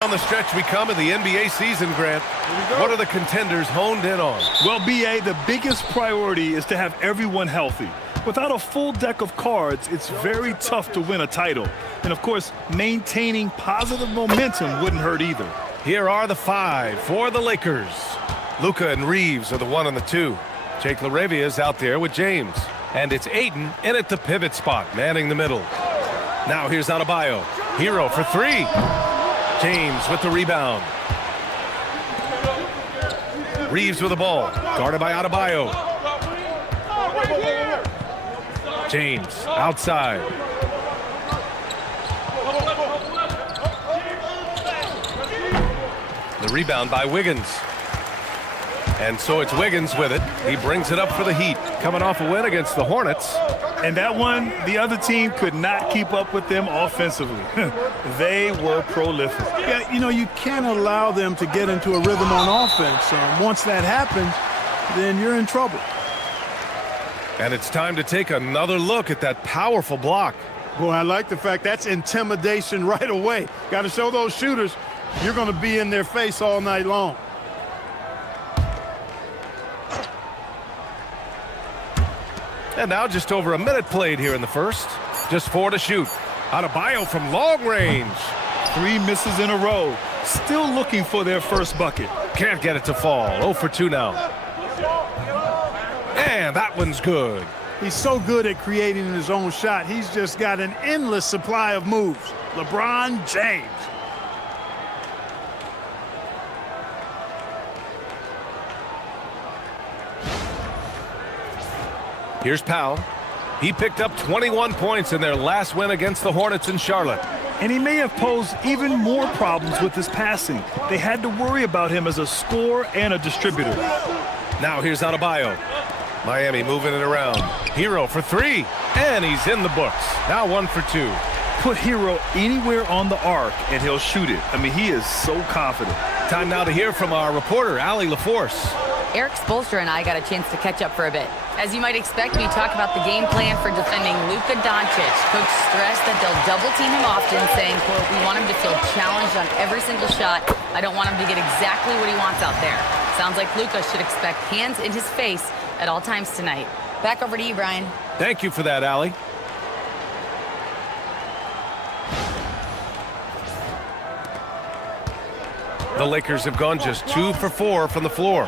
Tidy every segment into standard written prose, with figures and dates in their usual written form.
On the stretch we come in the NBA season, Grant. What are the contenders honed in on? Well, B.A., the biggest priority is to have everyone healthy. Without a full deck of cards, it's very tough to win a title. And, of course, maintaining positive momentum wouldn't hurt either. Here are the five for the Lakers. Luka and Reaves are the 1 and the 2. Jake is out there with James. And it's Ayton in at the pivot spot, manning the middle. Now here's Adebayo. Herro for 3. James with the rebound. Reaves with the ball, guarded by Adebayo. James outside. The rebound by Wiggins. And so it's Wiggins with it. He brings it up for the Heat, coming off a win against the Hornets. And that one, the other team could not keep up with them offensively. They were prolific. Yeah, you know, you can't allow them to get into a rhythm on offense. Once that happens, then you're in trouble. And it's time to take another look at that powerful block. Boy, I like the fact that's intimidation right away. Got to show those shooters you're going to be in their face all night long. And now just over a minute played here in the first. Just 4 to shoot. Adebayo from long range. 3 misses in a row. Still looking for their first bucket. Can't get it to fall. 0 for 2 now. And that one's good. He's so good at creating his own shot. He's just got an endless supply of moves. LeBron James. Here's Powell. He picked up 21 points in their last win against the Hornets in Charlotte. And he may have posed even more problems with his passing. They had to worry about him as a scorer and a distributor. Now here's Adebayo. Miami moving it around. Herro for 3. And he's in the books. Now 1 for 2. Put Herro anywhere on the arc and he'll shoot it. I mean, he is so confident. Time now to hear from our reporter, Allie LaForce. Eric Spoelstra and I got a chance to catch up for a bit. As you might expect, we talk about the game plan for defending Luka Doncic. Coach stressed that they'll double team him often, saying, quote, "We want him to feel challenged on every single shot. I don't want him to get exactly what he wants out there." Sounds like Luka should expect hands in his face at all times tonight. Back over to you, Brian. Thank you for that, Allie. The Lakers have gone just 2 for 4 from the floor.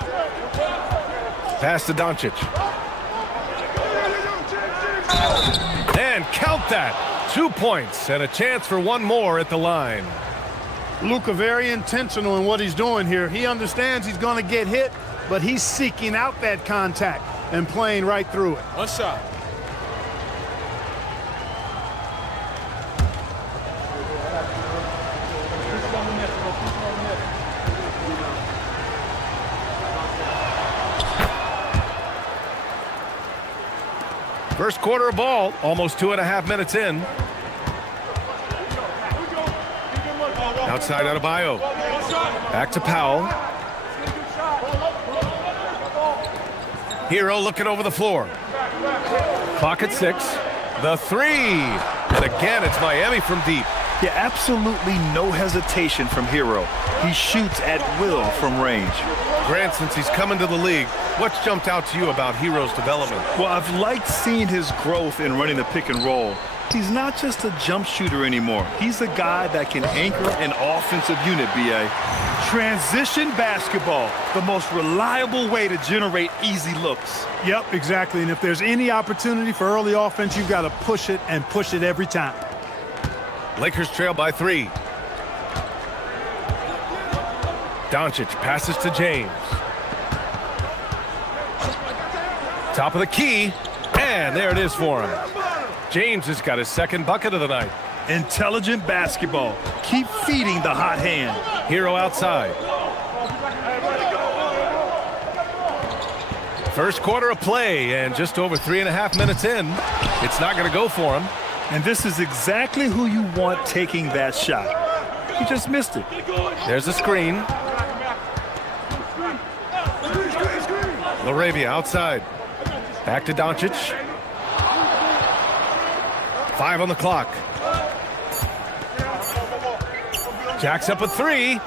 Pass to Doncic. And count that. 2 points and a chance for one more at the line. Luka very intentional in what he's doing here. He understands he's going to get hit, but he's seeking out that contact and playing right through it. One shot. First quarter of ball, almost 2.5 minutes in. Outside Adebayo. Back to Powell. Herro looking over the floor. Clock at 6. The 3. And again, it's Miami from deep. Yeah, absolutely no hesitation from Herro. He shoots at will from range. Grant, since he's come into the league, what's jumped out to you about Herro's development? Well, I've liked seeing his growth in running the pick and roll. He's not just a jump shooter anymore. He's a guy that can anchor an offensive unit, B.A. Transition basketball, the most reliable way to generate easy looks. Yep, exactly. And if there's any opportunity for early offense, you've got to push it and push it every time. Lakers trail by 3. Doncic passes to James. Top of the key, and there it is for him. James has got his second bucket of the night. Intelligent basketball. Keep feeding the hot hand. Herro outside. First quarter of play, and just over 3.5 minutes in. It's not going to go for him. And this is exactly who you want taking that shot. He just missed it. There's a screen. Laravia outside. Back to Doncic. 5 on the clock. Jacks up a three.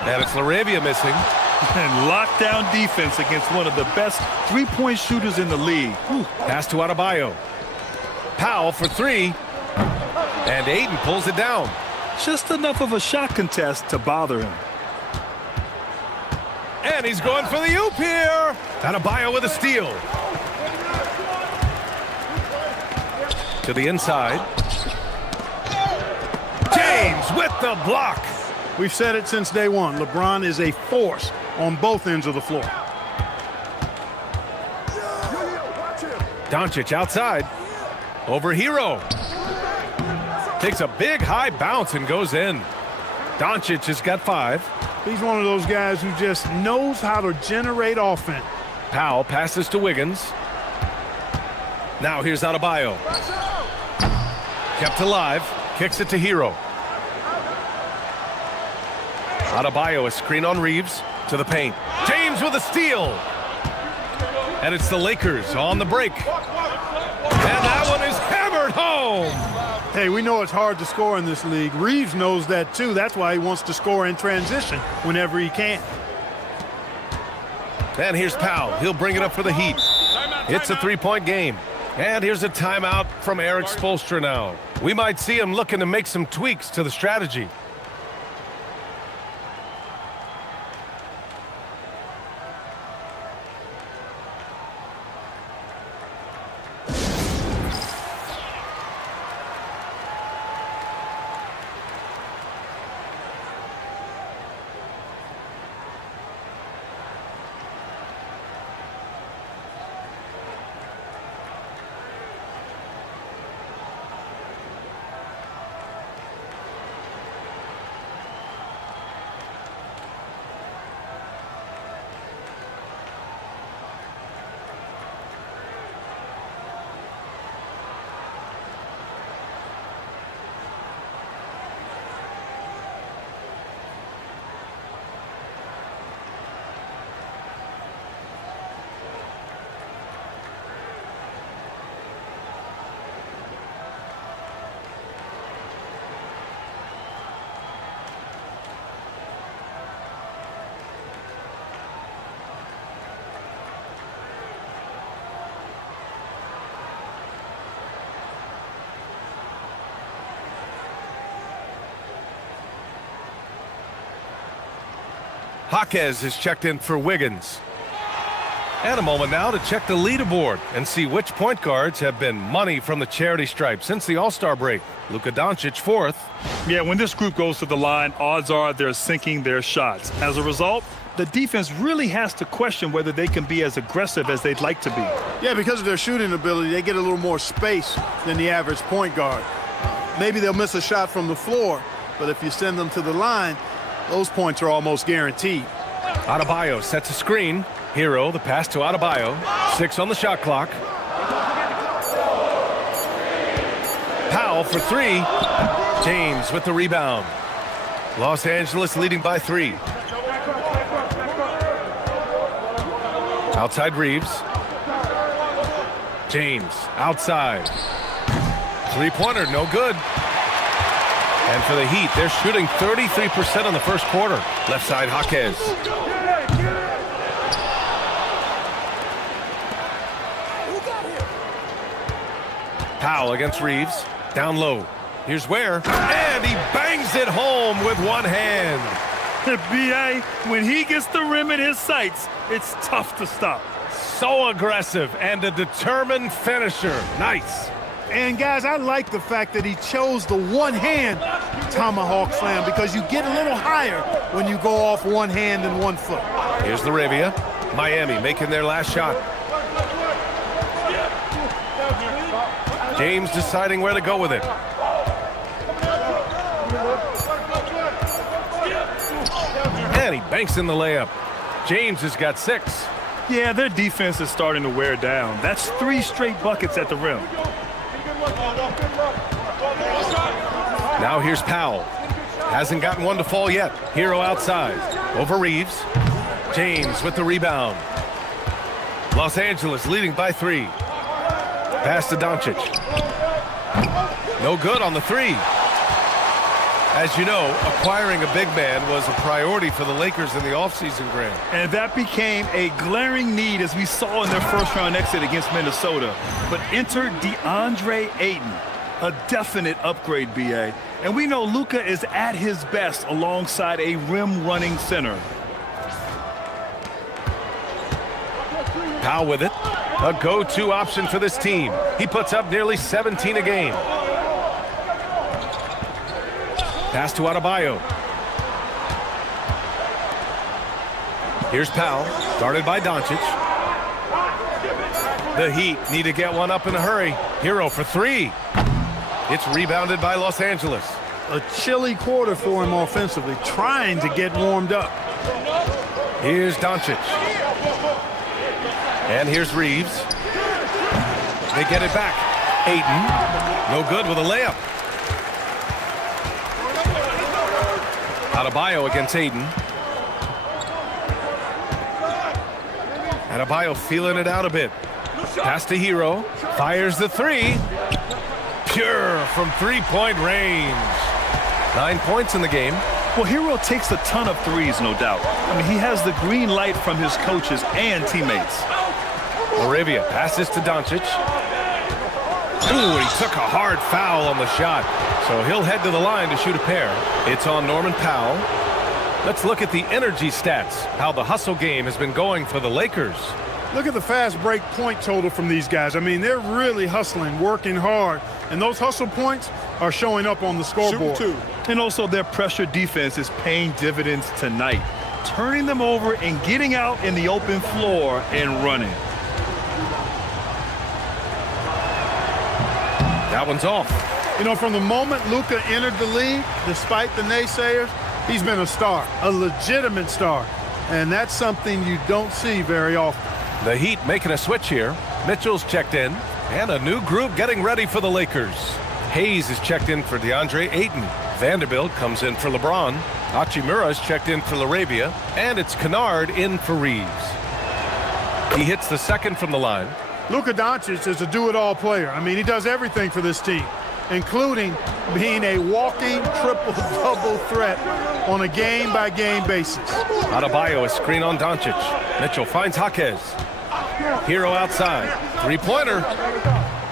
And it's LaRavia missing. And lockdown defense against one of the best three-point shooters in the league. Whew. Pass to Adebayo. Powell for three. And Ayton pulls it down. Just enough of a shot contest to bother him. And he's going for the oop here. Adebayo with a steal. To the inside. James with the block. We've said it since day one. LeBron is a force on both ends of the floor. Doncic outside. Over Herro. Takes a big high bounce and goes in. Doncic has got 5. He's one of those guys who just knows how to generate offense. Powell passes to Wiggins. Now here's Adebayo. Kept alive. Kicks it to Herro. Adebayo, a screen on Reaves. To the paint. James with a steal. And it's the Lakers on the break. And that one is hammered home. Hey, we know it's hard to score in this league. Reaves knows that too. That's why he wants to score in transition whenever he can. And here's Powell. He'll bring it up for the Heat. It's a three-point game. And here's a timeout from Eric Spoelstra now. We might see him looking to make some tweaks to the strategy. Jaquez is checked in for Wiggins. And a moment now to check the leaderboard and see which point guards have been money from the charity stripe since the All-Star break. Luka Doncic 4th. Yeah, when this group goes to the line, odds are they're sinking their shots. As a result, the defense really has to question whether they can be as aggressive as they'd like to be. Yeah, because of their shooting ability, they get a little more space than the average point guard. Maybe they'll miss a shot from the floor, but if you send them to the line, those points are almost guaranteed. Adebayo sets a screen. Herro, the pass to Adebayo. 6 on the shot clock. Powell for 3. James with the rebound. Los Angeles leading by 3. Outside Reaves. James outside. Three-pointer, no good. And for the Heat, they're shooting 33% in the first quarter. Left side, Jaquez. Powell against Reaves. Down low. Here's Ware. And he bangs it home with one hand. B.A., when he gets the rim in his sights, it's tough to stop. So aggressive and a determined finisher. Nice. And, guys, I like the fact that he chose the one-hand tomahawk slam because you get a little higher when you go off one hand and 1 foot. Here's LaRavia. Miami making their last shot. James deciding where to go with it. And he banks in the layup. James has got 6. Yeah, their defense is starting to wear down. That's 3 straight buckets at the rim. Now here's Powell. Hasn't gotten one to fall yet. Herro outside. Over Reaves. James with the rebound. Los Angeles leading by 3. Pass to Doncic. No good on the 3. As you know, acquiring a big man was a priority for the Lakers in the offseason, Grant. And that became a glaring need as we saw in their first-round exit against Minnesota. But enter DeAndre Ayton, a definite upgrade, B.A. And we know Luka is at his best alongside a rim-running center. Powell with it. A go-to option for this team. He puts up nearly 17 a game. Pass to Adebayo. Here's Powell, guarded by Doncic. The Heat need to get one up in a hurry. Herro for three. It's rebounded by Los Angeles. A chilly quarter for him offensively, trying to get warmed up. Here's Doncic. And here's Reaves. They get it back. Ayton, no good with a layup. Adebayo against Ayton. Adebayo feeling it out a bit. Pass to Herro. Fires the three. Pure from three-point range. 9 points in the game. Well, Herro takes a ton of threes, no doubt. I mean, he has the green light from his coaches and teammates. Moravia passes to Doncic. Ooh, he took a hard foul on the shot. So he'll head to the line to shoot a pair. It's on Norman Powell. Let's look at the energy stats, how the hustle game has been going for the Lakers. Look at the fast break point total from these guys. I mean, they're really hustling, working hard, and those hustle points are showing up on the scoreboard. And also their pressure defense is paying dividends tonight, turning them over and getting out in the open floor and running. That one's off. You know, from the moment Luka entered the league, despite the naysayers, he's been a star, a legitimate star. And that's something you don't see very often. The Heat making a switch here. Mitchell's checked in. And a new group getting ready for the Lakers. Hayes is checked in for DeAndre Ayton. Vanderbilt comes in for LeBron. Hachimura's checked in for Laravia. And it's Kennard in for Reaves. He hits the second from the line. Luka Doncic is a do-it-all player. I mean, he does everything for this team, including being a walking triple-double threat on a game-by-game basis. Adebayo a screen on Doncic. Mitchell finds Jaquez. Herro outside. Three-pointer.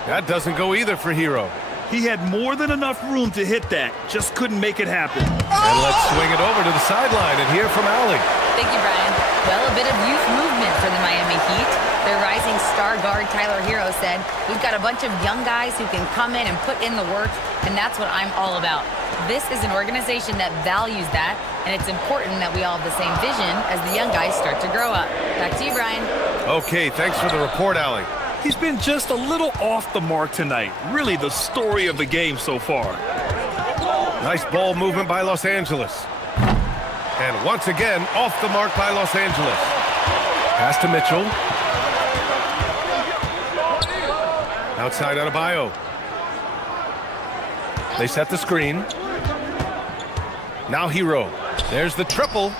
That doesn't go either for Herro. He had more than enough room to hit that, just couldn't make it happen. And let's swing it over to the sideline and hear from Allie. Thank you, Brian. Well, a bit of youth movement for the Miami Heat. Their rising star guard, Tyler Herro, said, "We've got a bunch of young guys who can come in and put in the work, and that's what I'm all about." This is an organization that values that, and it's important that we all have the same vision as the young guys start to grow up. Back to you, Brian. Okay, thanks for the report, Allie. He's been just a little off the mark tonight. Really the story of the game so far. Nice ball movement by Los Angeles. And once again, off the mark by Los Angeles. Pass to Mitchell. Outside Adebayo. They set the screen. Now Herro. There's the triple.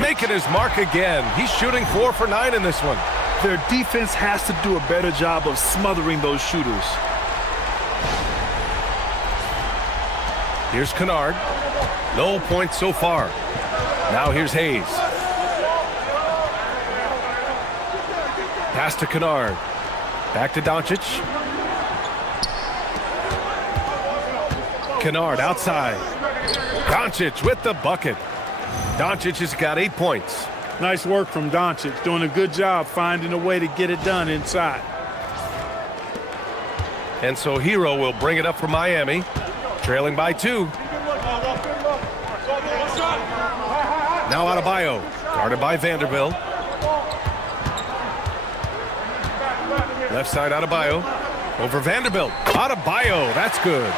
Making his mark again. He's shooting 4 for 9 in this one. Their defense has to do a better job of smothering those shooters. Here's Kennard. No points so far. Now here's Hayes. Pass to Kennard. Back to Doncic. Kennard outside. Doncic with the bucket. Doncic has got 8 points. Nice work from Doncic, doing a good job finding a way to get it done inside. And so Herro will bring it up for Miami, trailing by 2. Now Adebayo, guarded by Vanderbilt. Left side Adebayo, over Vanderbilt. Adebayo, that's good.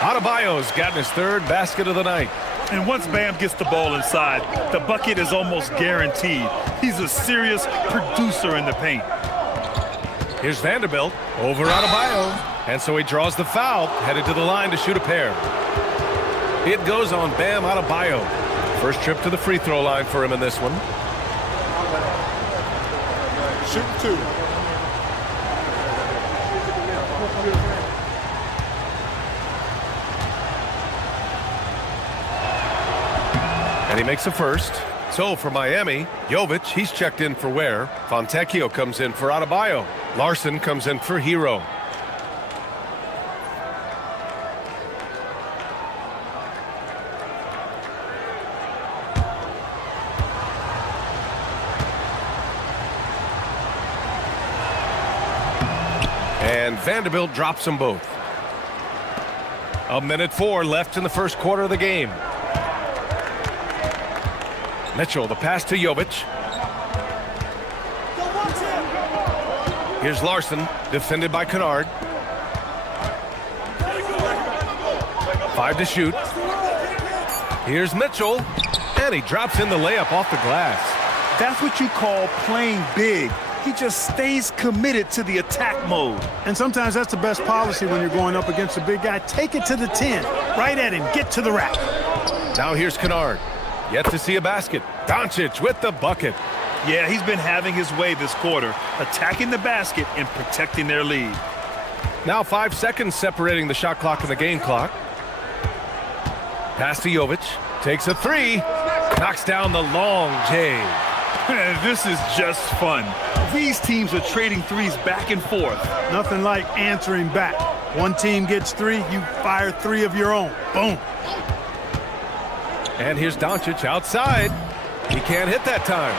Adebayo's gotten his 3rd basket of the night. And once Bam gets the ball inside, the bucket is almost guaranteed. He's a serious producer in the paint. Here's Vanderbilt over Adebayo. And so he draws the foul, headed to the line to shoot a pair. It goes on Bam Adebayo. First trip to the free throw line for him in this one. Shoot 2. And he makes a first. So for Miami, Jovic, he's checked in for Ware. Fontecchio comes in for Adebayo. Larson comes in for Herro. And Vanderbilt drops them both. 1:04 left in the first quarter of the game. Mitchell, the pass to Jovic. Here's Larson, defended by Kennard. 5 to shoot. Here's Mitchell, and he drops in the layup off the glass. That's what you call playing big. He just stays committed to the attack mode. And sometimes that's the best policy when you're going up against a big guy. Take it to the 10. Right at him. Get to the rack. Now here's Kennard. Yet to see a basket. Doncic with the bucket. Yeah, he's been having his way this quarter, attacking the basket and protecting their lead. Now 5 seconds separating the shot clock and the game clock. Pass to Jovic. Takes a 3. Knocks down the long J. This is just fun. These teams are trading threes back and forth. Nothing like answering back. One team gets 3, you fire 3 of your own. Boom. And here's Doncic outside. He can't hit that time.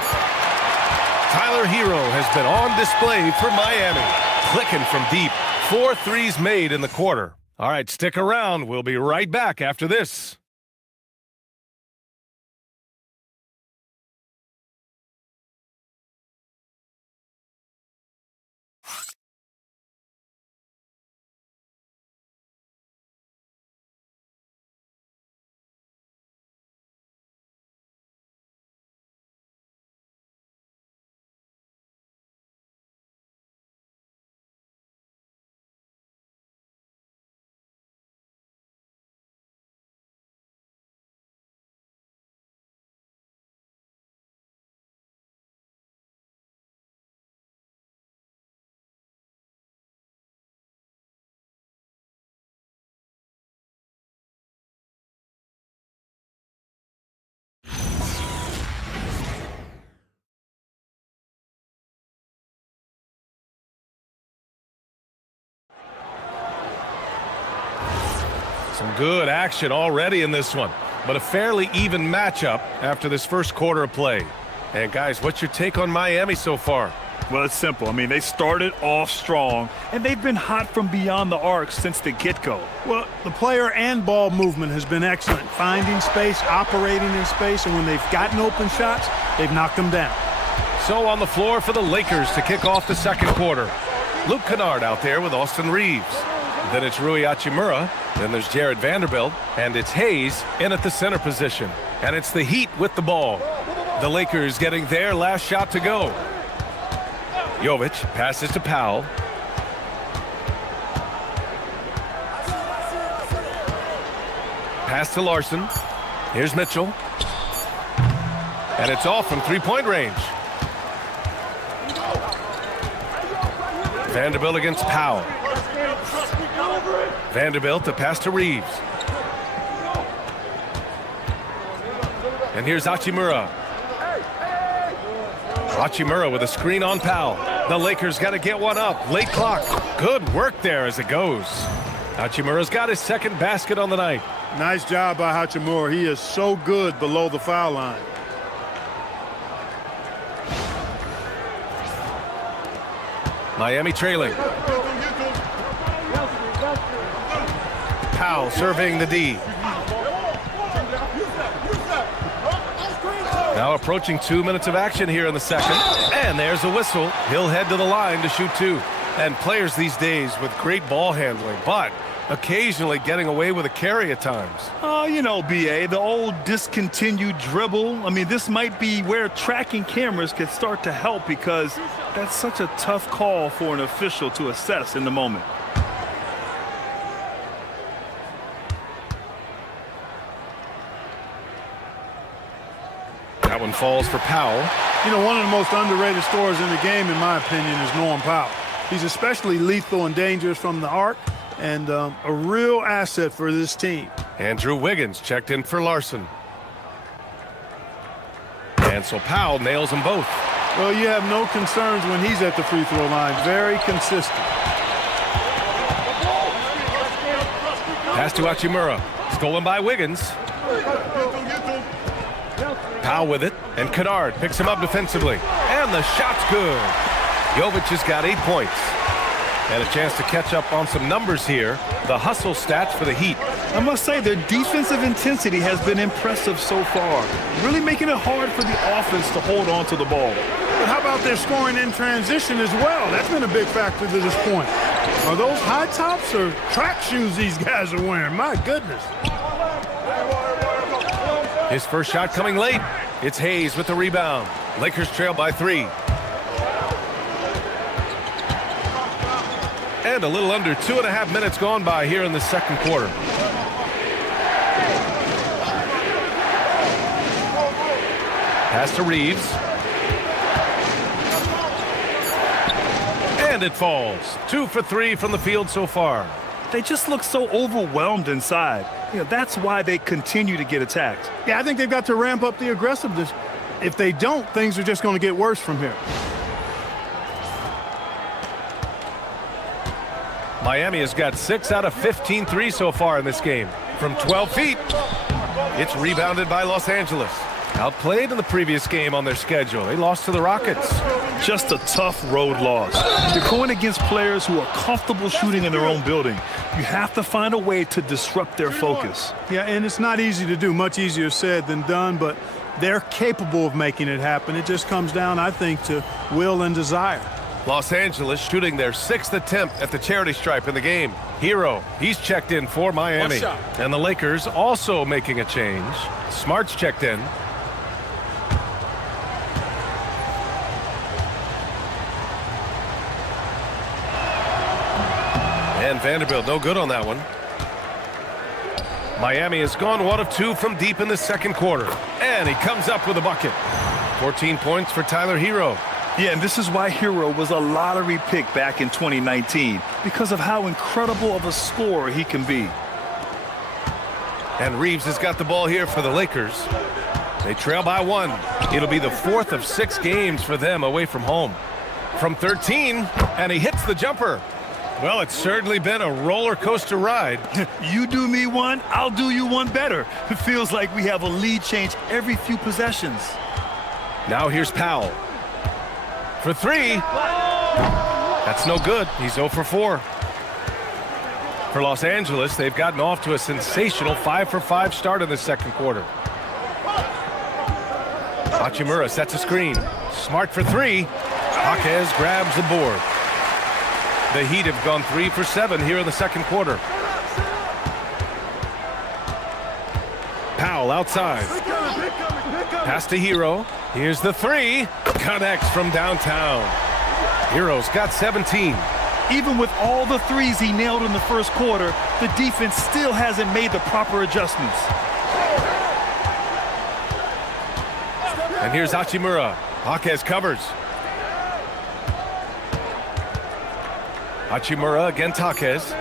Tyler Herro has been on display for Miami. Clicking from deep. 4 threes made in the quarter. All right, stick around. We'll be right back after this. Some good action already in this one, but a fairly even matchup after this first quarter of play. And guys, what's your take on Miami so far? Well, it's simple. I mean, they started off strong, and they've been hot from beyond the arc since the get-go. Well, the player and ball movement has been excellent. Finding space, operating in space, and when they've gotten open shots, they've knocked them down. So on the floor for the Lakers to kick off the second quarter. Luke Kennard out there with Austin Reaves. Then it's Rui Hachimura. Then there's Jared Vanderbilt. And it's Hayes in at the center position. And it's the Heat with the ball. The Lakers getting their last shot to go. Jovic passes to Powell. Pass to Larson. Here's Mitchell. And it's off from three-point range. Vanderbilt against Powell. Vanderbilt to pass to Reaves. And here's Hachimura. Hachimura with a screen on Powell. The Lakers got to get one up. Late clock. Good work there as it goes. Hachimura's got his second basket on the night. Nice job by Hachimura. He is so good below the foul line. Miami trailing. Powell surveying the D. Now approaching 2 minutes of action here in the second. And there's a whistle. He'll head to the line to shoot 2. And players these days with great ball handling, but occasionally getting away with a carry at times. Oh, you know, B.A., the old discontinued dribble. I mean, this might be where tracking cameras could start to help because that's such a tough call for an official to assess in the moment. That one falls for Powell. You know, one of the most underrated scorers in the game, in my opinion, is Norm Powell. He's especially lethal and dangerous from the arc and a real asset for this team. Andrew Wiggins checked in for Larson. And so Powell nails them both. Well, you have no concerns when he's at the free throw line. Very consistent. Pass to Hachimura. Stolen by Wiggins. Powell with it. And Kennard picks him up defensively. And the shot's good. Jovic has got 8 points. And a chance to catch up on some numbers here. The hustle stats for the Heat. I must say, their defensive intensity has been impressive so far, really making it hard for the offense to hold on to the ball. But how about their scoring in transition as well? That's been a big factor to this point. Are those high tops or track shoes these guys are wearing? My goodness. His first shot coming late. It's Hayes with the rebound. Lakers trail by 3. And a little under 2.5 minutes gone by here in the second quarter. Pass to Reaves. And it falls. 2 for 3 from the field so far. They just look so overwhelmed inside. That's why they continue to get attacked. Yeah, I think they've got to ramp up the aggressiveness. If they don't, things are just going to get worse from here. Miami has got 6 out of 15 threes so far in this game. From 12 feet, it's rebounded by Los Angeles. Outplayed in the previous game on their schedule. They lost to the Rockets. Just a tough road loss. You're going against players who are comfortable shooting in their own building. You have to find a way to disrupt their focus. Yeah, and it's not easy to do. Much easier said than done, but they're capable of making it happen. It just comes down, I think, to will and desire. Los Angeles shooting their 6th attempt at the charity stripe in the game. Herro, he's checked in for Miami. And the Lakers also making a change. Smart's checked in. And Vanderbilt no good on that one. Miami has gone 1 of 2 from deep in the second quarter. And he comes up with a bucket. 14 points for Tyler Herro. Yeah, and this is why Herro was a lottery pick back in 2019, because of how incredible of a scorer he can be. And Reaves has got the ball here for the Lakers. They trail by 1. It'll be the 4th of 6 games for them away from home. From 13, and he hits the jumper. Well, it's certainly been a roller coaster ride. You do me one, I'll do you one better. It feels like we have a lead change every few possessions. Now here's Powell. For 3. That's no good. He's 0 for 4. For Los Angeles, they've gotten off to a sensational 5 for 5 start in the second quarter. Hachimura sets a screen. Smart for 3. Jaquez grabs the board. The Heat have gone 3 for 7 here in the second quarter. Powell outside. Pass to Herro. Here's the 3. Connects from downtown. Herro's got 17. Even with all the threes he nailed in the first quarter, the defense still hasn't made the proper adjustments. And here's Hachimura. Jaquez covers. Hachimura against Jaquez.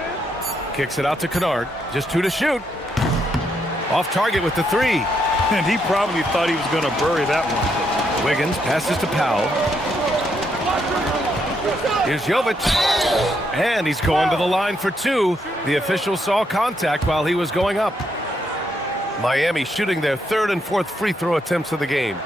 Kicks it out to Kennard. Just 2 to shoot. Off target with the 3. And he probably thought he was going to bury that one. Wiggins passes to Powell. Here's Jovic. And he's going to the line for 2. The official saw contact while he was going up. Miami shooting their 3rd and 4th free throw attempts of the game.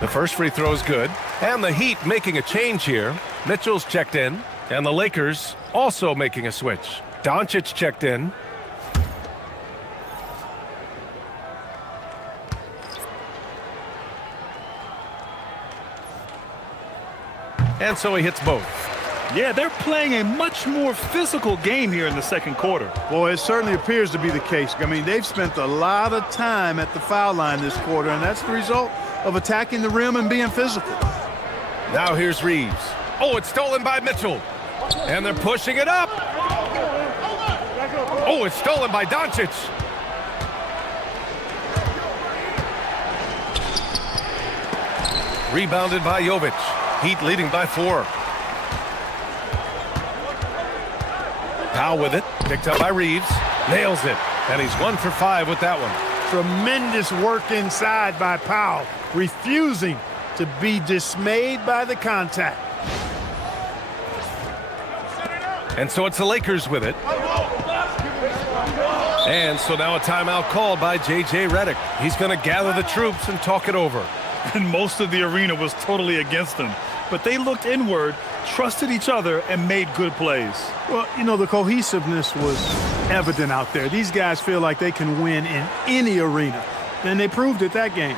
The first free throw is good. And the Heat making a change here. Mitchell's checked in. And the Lakers also making a switch. Doncic checked in. And so he hits both. Yeah, they're playing a much more physical game here in the second quarter. Boy, it certainly appears to be the case. I mean, they've spent a lot of time at the foul line this quarter, and that's the result of attacking the rim and being physical. Now here's Reaves. Oh, it's stolen by Mitchell. And they're pushing it up. Oh, it's stolen by Doncic. Rebounded by Jovic. Heat leading by 4. Powell with it. Picked up by Reaves. Nails it. And he's 1 for 5 with that one. Tremendous work inside by Powell, refusing to be dismayed by the contact. And so it's the Lakers with it. And so now a timeout called by J.J. Redick. He's going to gather the troops and talk it over. And most of the arena was totally against them. But they looked inward, trusted each other, and made good plays. Well, you know, the cohesiveness was evident out there. These guys feel like they can win in any arena, and they proved it that game.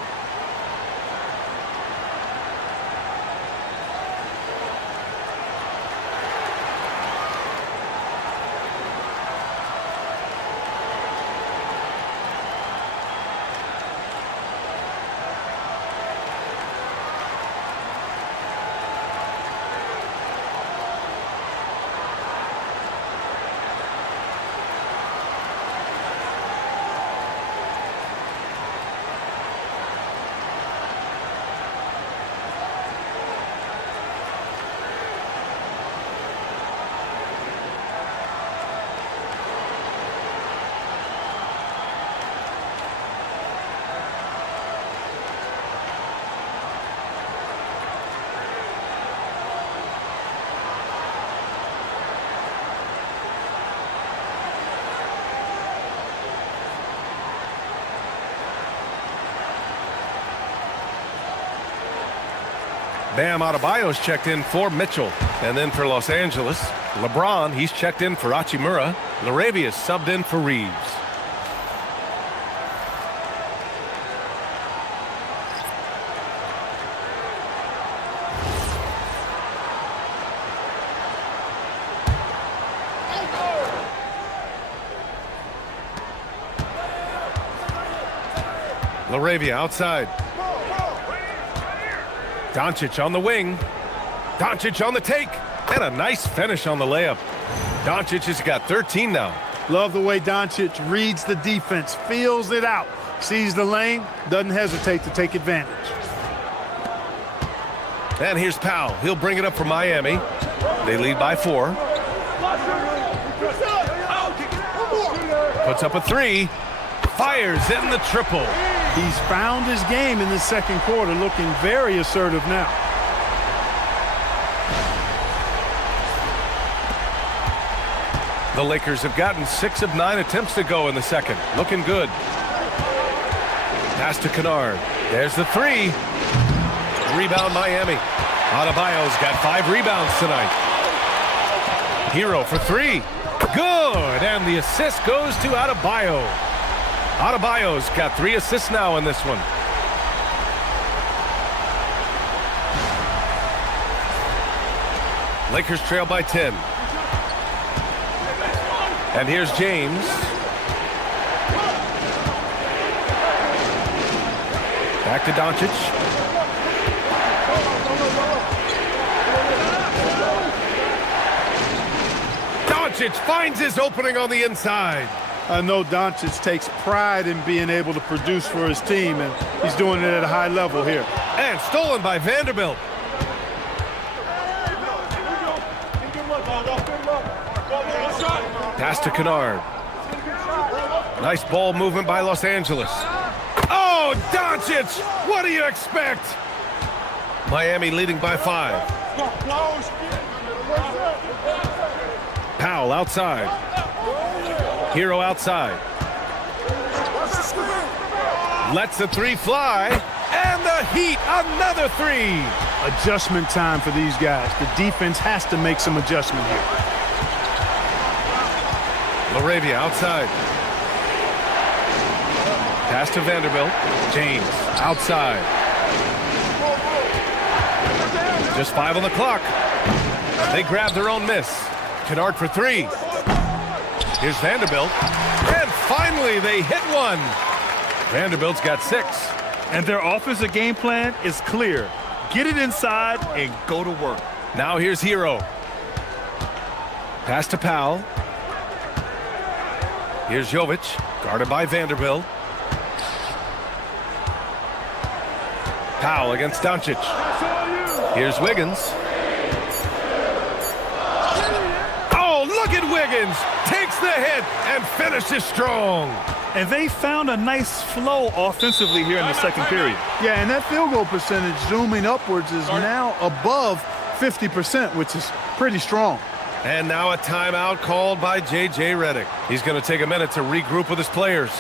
Bam Adebayo's checked in for Mitchell. And then for Los Angeles, LeBron, he's checked in for Hachimura. Reaves subbed in for Reaves. Reaves outside. Doncic on the wing. Doncic on the take. And a nice finish on the layup. Doncic has got 13 now. Love the way Doncic reads the defense, feels it out, sees the lane, doesn't hesitate to take advantage. And here's Powell. He'll bring it up for Miami. They lead by 4. Puts up a 3. Fires in the triple. He's found his game in the second quarter, looking very assertive now. The Lakers have gotten 6 of 9 attempts to go in the second. Looking good. Pass to Kennard. There's the 3. Rebound Miami. Adebayo's got 5 rebounds tonight. Herro for 3. Good. And the assist goes to Adebayo. Adebayo's got 3 assists now in this one. Lakers trail by 10. And here's James. Back to Doncic. Doncic finds his opening on the inside. I know Doncic takes pride in being able to produce for his team, and he's doing it at a high level here. And stolen by Vanderbilt. Pass to Kennard. Nice ball movement by Los Angeles. Oh, Doncic! What do you expect? Miami leading by 5. Powell outside. Herro outside. Lets the 3 fly. And the Heat, another 3. Adjustment time for these guys. The defense has to make some adjustment here. Reaves outside. Pass to Vanderbilt. James outside. Just 5 on the clock. They grab their own miss. Kennard for 3. Here's Vanderbilt. And finally they hit one. Vanderbilt's got 6. And their offensive game plan is clear. Get it inside and go to work. Now here's Herro. Pass to Powell. Here's Jovic, guarded by Vanderbilt. Powell against Doncic. Here's Wiggins. Oh, look at Wiggins. Takes the hit and finishes strong. And they found a nice flow offensively here in the second period. Yeah, and that field goal percentage zooming upwards is now above 50%, which is pretty strong. And now a timeout called by J.J. Redick. He's going to take a minute to regroup with his players.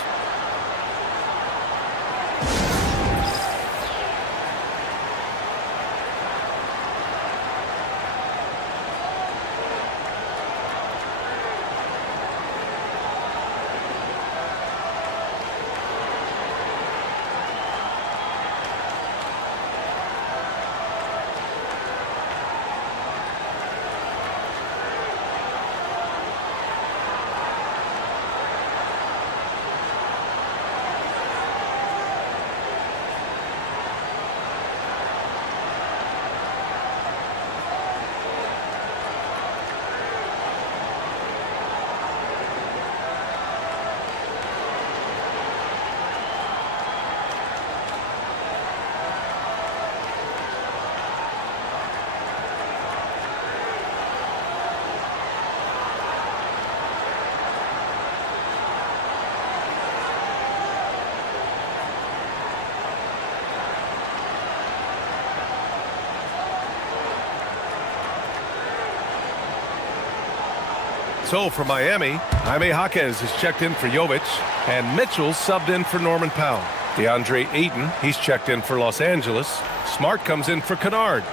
So for Miami, Jaime Jaquez is checked in for Jovic, and Mitchell subbed in for Norman Powell. DeAndre Ayton, he's checked in for Los Angeles. Smart comes in for Kennard.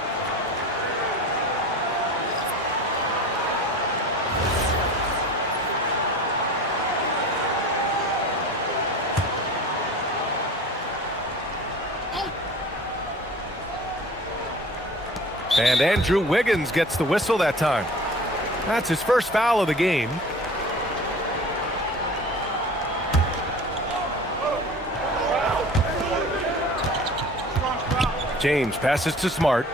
And Andrew Wiggins gets the whistle that time. That's his first foul of the game. James passes to Smart.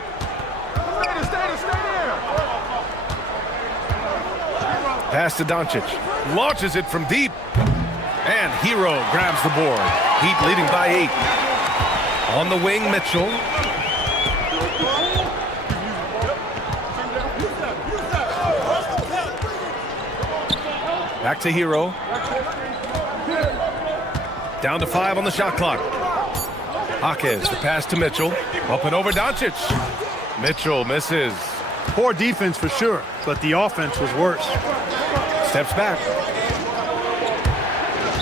Pass to Doncic. Launches it from deep. And Herro grabs the board. Heat leading by 8. On the wing, Mitchell. Back to Herro. Down to 5 on the shot clock. Jaquez, the pass to Mitchell. Up and over Doncic. Mitchell misses. Poor defense for sure, but the offense was worse. Steps back.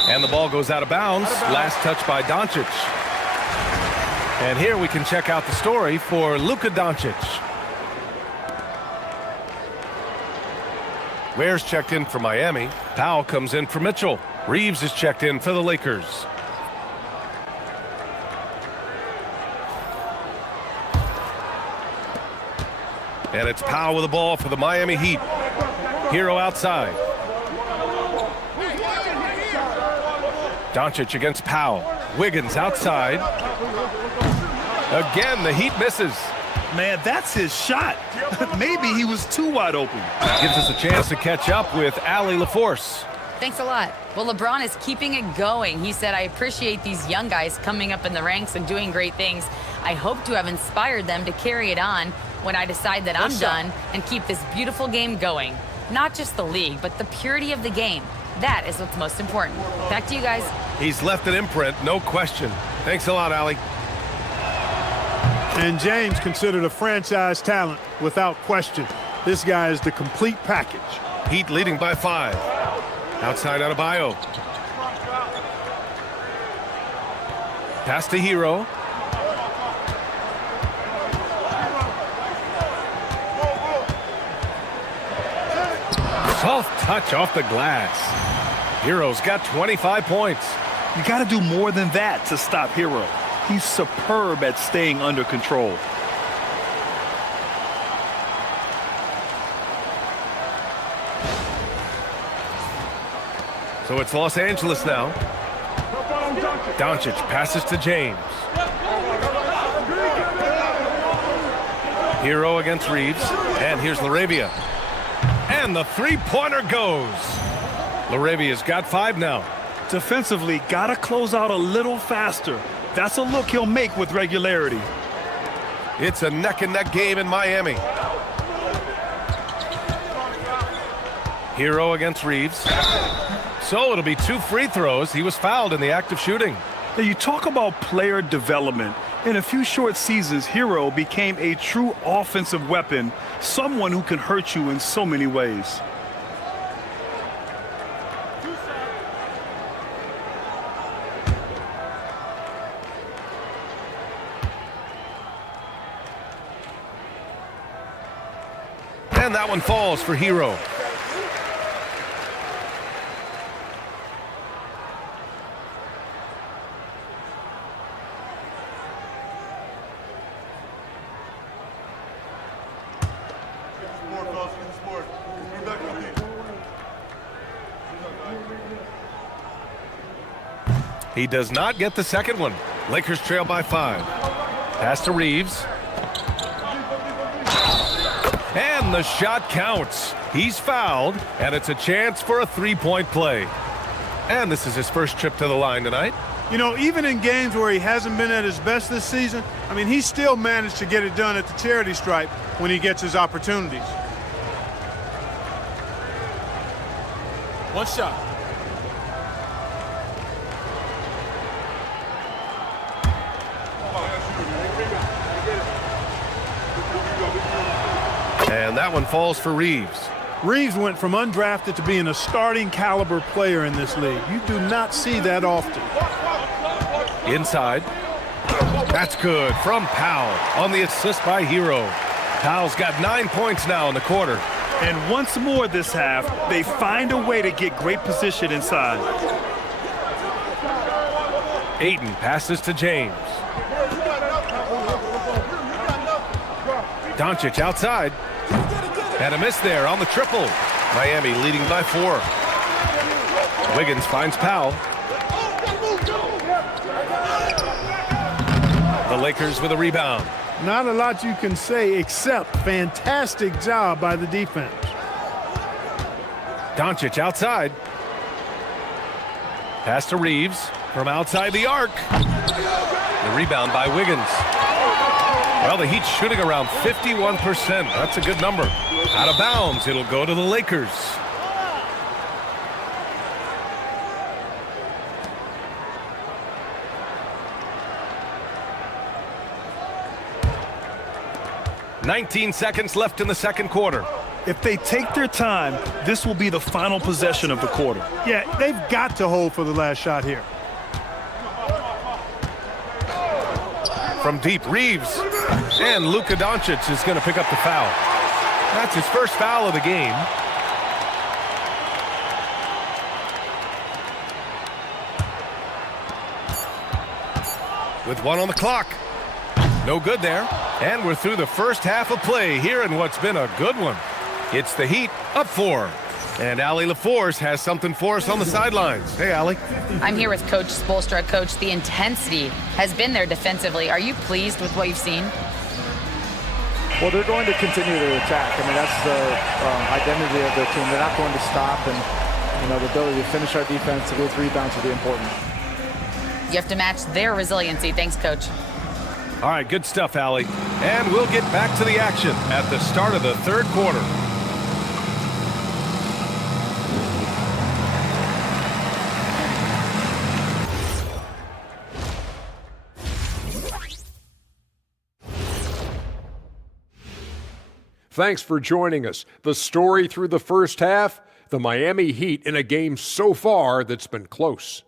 And the ball goes out of bounds. Last touch by Doncic. And here we can check out the story for Luka Doncic. Ware's checked in for Miami. Powell comes in for Mitchell. Reaves is checked in for the Lakers. And it's Powell with the ball for the Miami Heat. Herro outside. Doncic against Powell. Wiggins outside. Again, the Heat misses. Man, that's his shot. Maybe he was too wide open. Gives us a chance to catch up with Allie LaForce. Thanks a lot. Well, LeBron is keeping it going. He said, I appreciate these young guys coming up in the ranks and doing great things. I hope to have inspired them to carry it on when I decide that I'm done and keep this beautiful game going. Not just the league, but the purity of the game. That is what's most important. Back to you guys. He's left an imprint, no question. Thanks a lot, Allie. And James considered a franchise talent without question. This guy is the complete package. Heat leading by 5. Outside Adebayo. Pass to Herro. Soft touch off the glass. Herro's got 25 points. You got to do more than that to stop Herro. He's superb at staying under control. So it's Los Angeles now. Doncic passes to James. Herro against Reaves. And here's LaRavia. And the three-pointer goes. Reaves got 5 now. Defensively, got to close out a little faster. That's a look he'll make with regularity. It's a neck-and-neck game in Miami. Herro against Reaves. So it'll be 2 free throws. He was fouled in the act of shooting. Now, you talk about player development. In a few short seasons, Herro became a true offensive weapon, someone who can hurt you in so many ways. And that one falls for Herro. He does not get the second one. Lakers trail by 5. Pass to Reaves. And the shot counts. He's fouled, and it's a chance for a three-point play. And this is his first trip to the line tonight. You know, even in games where he hasn't been at his best this season, I mean, he still managed to get it done at the charity stripe when he gets his opportunities. One shot. And that one falls for Reaves. Reaves went from undrafted to being a starting caliber player in this league. You do not see that often. Inside. That's good from Powell on the assist by Herro. Powell's got 9 points now in the quarter. And once more this half, they find a way to get great position inside. Ayton passes to James. Doncic outside. And a miss there on the triple. Miami leading by 4. Wiggins finds Powell. The Lakers with a rebound. Not a lot you can say except fantastic job by the defense. Doncic outside. Pass to Reaves from outside the arc. The rebound by Wiggins. Well, the Heat's shooting around 51%. That's a good number. Out of bounds, it'll go to the Lakers. "19 seconds left in the second quarter. If they take their time, this will be the final possession of the quarter. Yeah, they've got to hold for the last shot here. From deep, Reaves. And Luka Doncic is going to pick up the foul. That's his first foul of the game. With 1 on the clock. No good there. And we're through the first half of play here in what's been a good one. It's the Heat up 4. And Allie LaForce has something for us on the sidelines. Hey, Allie. I'm here with Coach Spoelstra. Coach, the intensity has been there defensively. Are you pleased with what you've seen? Well, they're going to continue to attack. I mean, that's the identity of their team. They're not going to stop, and you know, the ability to finish our defense with rebounds will be important. You have to match their resiliency. Thanks, Coach. All right, good stuff, Allie. And we'll get back to the action at the start of the third quarter. Thanks for joining us. The story through the first half, the Miami Heat in a game so far that's been close.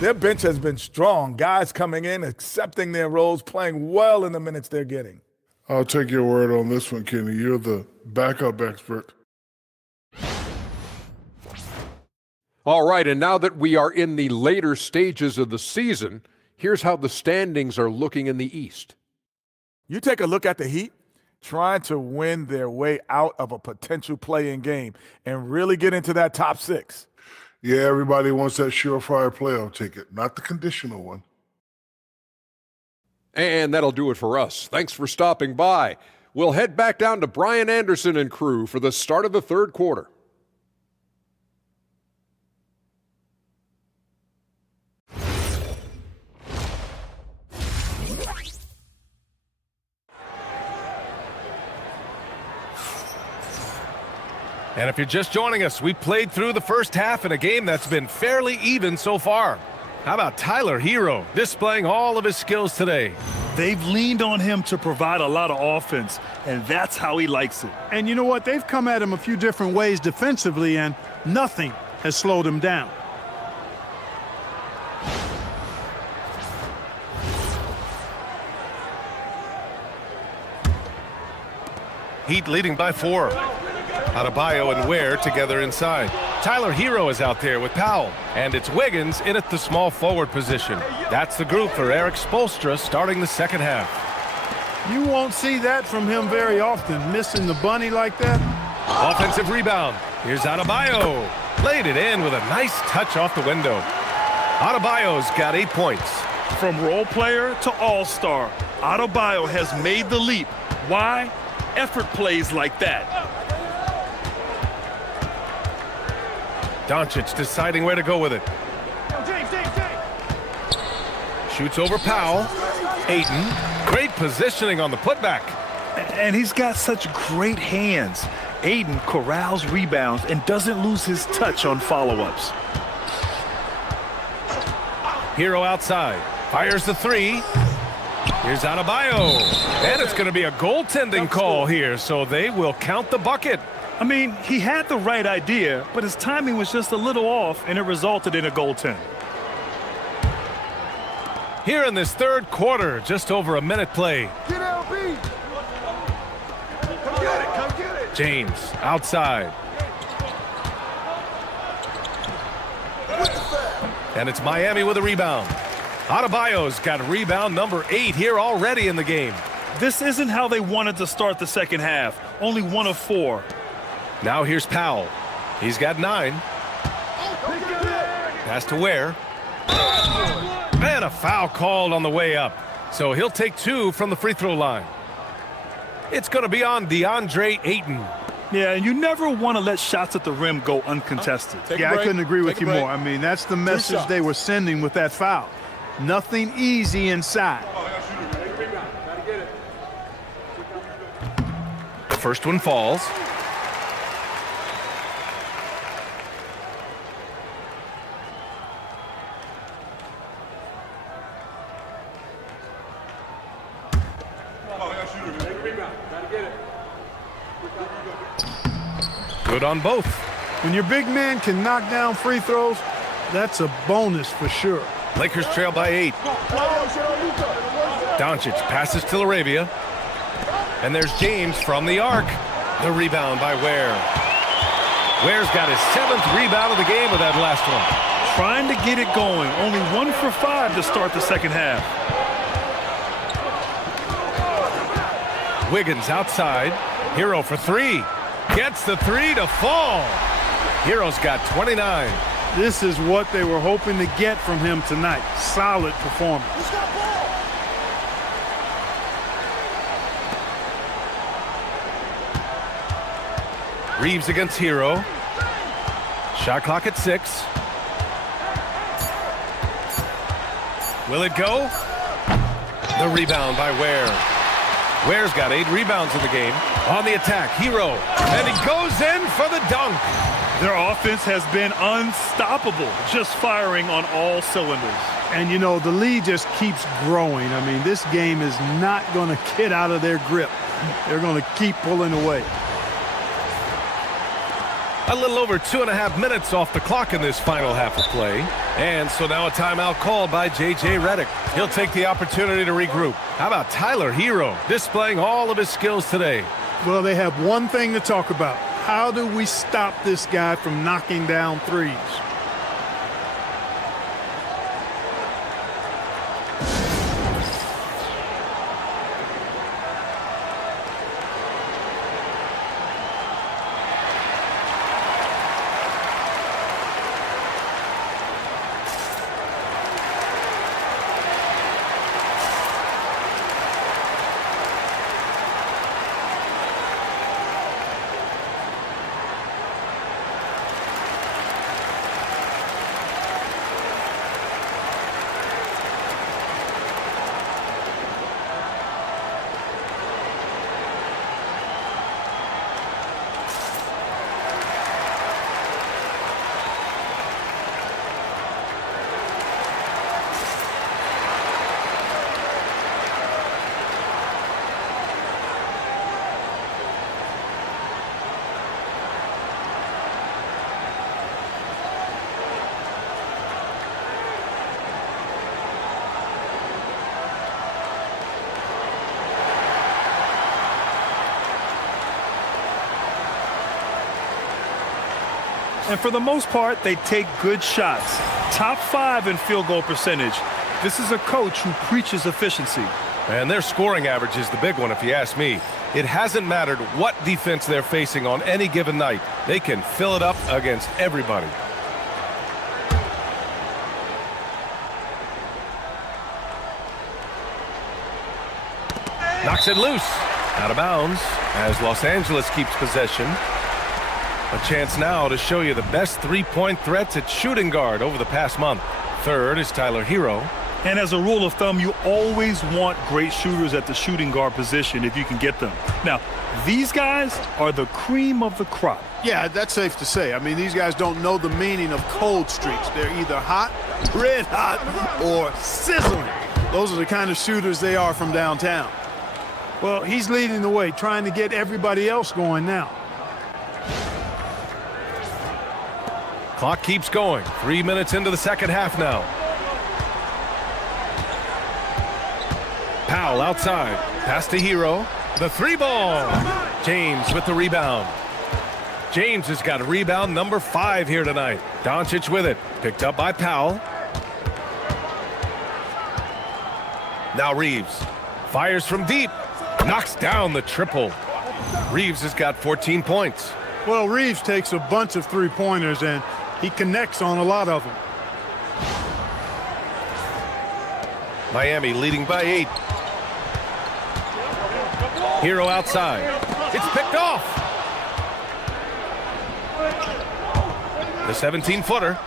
Their bench has been strong. Guys coming in, accepting their roles, playing well in the minutes they're getting. I'll take your word on this one, Kenny. You're the backup expert. All right, and now that we are in the later stages of the season, here's how the standings are looking in the East. You take a look at the Heat, trying to win their way out of a potential play-in game and really get into that top 6. Yeah, everybody wants that surefire playoff ticket, not the conditional one. And that'll do it for us. Thanks for stopping by. We'll head back down to Brian Anderson and crew for the start of the third quarter. And if you're just joining us, we played through the first half in a game that's been fairly even so far. How about Tyler Herro displaying all of his skills today? They've leaned on him to provide a lot of offense, and that's how he likes it. And you know what? They've come at him a few different ways defensively, and nothing has slowed him down. Heat leading by 4. Adebayo and Ware together inside. Tyler Herro is out there with Powell. And it's Wiggins in at the small forward position. That's the group for Eric Spoelstra starting the second half. You won't see that from him very often, missing the bunny like that. Offensive rebound. Here's Adebayo. Laid it in with a nice touch off the window. Adebayo's got 8 points. From role player to all-star, Adebayo has made the leap. Why? Effort plays like that. Doncic deciding where to go with it. Shoots over Powell. Ayton. Great positioning on the putback. And he's got such great hands. Ayton corrals rebounds and doesn't lose his touch on follow-ups. Herro outside. Fires the 3. Here's Adebayo. And it's going to be a goaltending call here, so they will count the bucket. I mean, he had the right idea, but his timing was just a little off, and it resulted in a goaltend. Here in this third quarter, just over a minute play. Get LB. Come get it, come get it. James outside. And it's Miami with a rebound. Adebayo's got rebound number 8 here already in the game. This isn't how they wanted to start the second half. Only 1 of 4. Now here's Powell. He's got 9. Pass to Ware. And a foul called on the way up. So he'll take 2 from the free throw line. It's going to be on DeAndre Ayton. Yeah, and you never want to let shots at the rim go uncontested. Yeah, I couldn't agree with you more. I mean, that's the message they were sending with that foul. Nothing easy inside. The first one falls. Good on both. When your big man can knock down free throws, that's a bonus for sure. Lakers trail by 8. Doncic passes to Laravia. And there's James from the arc. The rebound by Ware. Ware's got his 7th rebound of the game with that last one. Trying to get it going. Only 1 for 5 to start the second half. Wiggins outside. Herro for 3. Gets the 3 to fall. Herro's got 29. This is what they were hoping to get from him tonight. Solid performance. Reaves against Herro. Shot clock at 6. Will it go? The rebound by Ware. Ware's got 8 rebounds in the game. On the attack, Herro. And he goes in for the dunk. Their offense has been unstoppable, just firing on all cylinders. And, you know, the lead just keeps growing. I mean, this game is not going to get out of their grip. They're going to keep pulling away. A little over 2.5 minutes off the clock in this final half of play. And so now a timeout called by J.J. Redick. He'll take the opportunity to regroup. How about Tyler Herro displaying all of his skills today? Well, they have one thing to talk about. How do we stop this guy from knocking down threes? And for the most part, they take good shots. Top 5 in field goal percentage. This is a coach who preaches efficiency. And their scoring average is the big one, if you ask me. It hasn't mattered what defense they're facing on any given night. They can fill it up against everybody. Knocks it loose. Out of bounds as Los Angeles keeps possession. A chance now to show you the best three-point threats at shooting guard over the past month. Third is Tyler Herro. And as a rule of thumb, you always want great shooters at the shooting guard position if you can get them. Now, these guys are the cream of the crop. Yeah, that's safe to say. I mean, these guys don't know the meaning of cold streaks. They're either hot, red hot, or sizzling. Those are the kind of shooters they are from downtown. Well, he's leading the way, trying to get everybody else going now. Clock keeps going. 3 minutes into the second half now. Powell outside. Pass to Herro. The three ball. James with the rebound. James has got rebound number 5 here tonight. Doncic with it. Picked up by Powell. Now Reaves. Fires from deep. Knocks down the triple. Reaves has got 14 points. Well, Reaves takes a bunch of three-pointers, and he connects on a lot of them. Miami leading by 8. Herro outside. It's picked off. The 17-footer.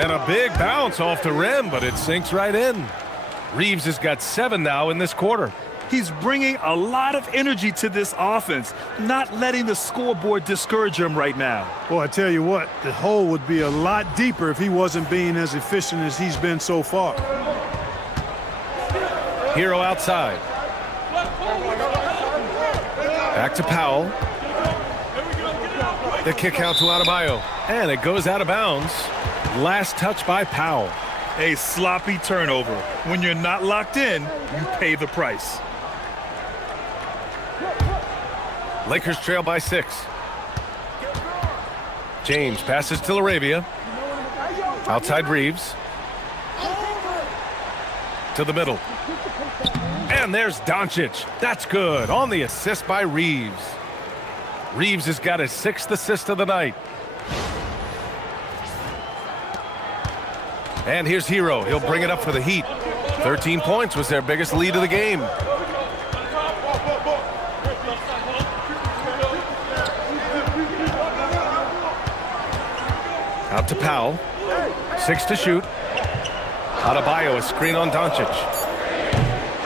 And a big bounce off the rim, but it sinks right in. Reaves has got 7 now in this quarter. He's bringing a lot of energy to this offense, not letting the scoreboard discourage him right now. Well, I tell you what, the hole would be a lot deeper if he wasn't being as efficient as he's been so far. Herro outside. Back to Powell. The kick out to Adebayo. And it goes out of bounds. Last touch by Powell. A sloppy turnover. When you're not locked in, you pay the price. Lakers trail by 6. James passes to Laravia. Outside Reaves. To the middle. And there's Doncic. That's good. On the assist by Reaves. Reaves has got his 6th assist of the night. And here's Herro. He'll bring it up for the Heat. 13 points was their biggest lead of the game. Out to Powell. 6 to shoot. Adebayo, a screen on Doncic.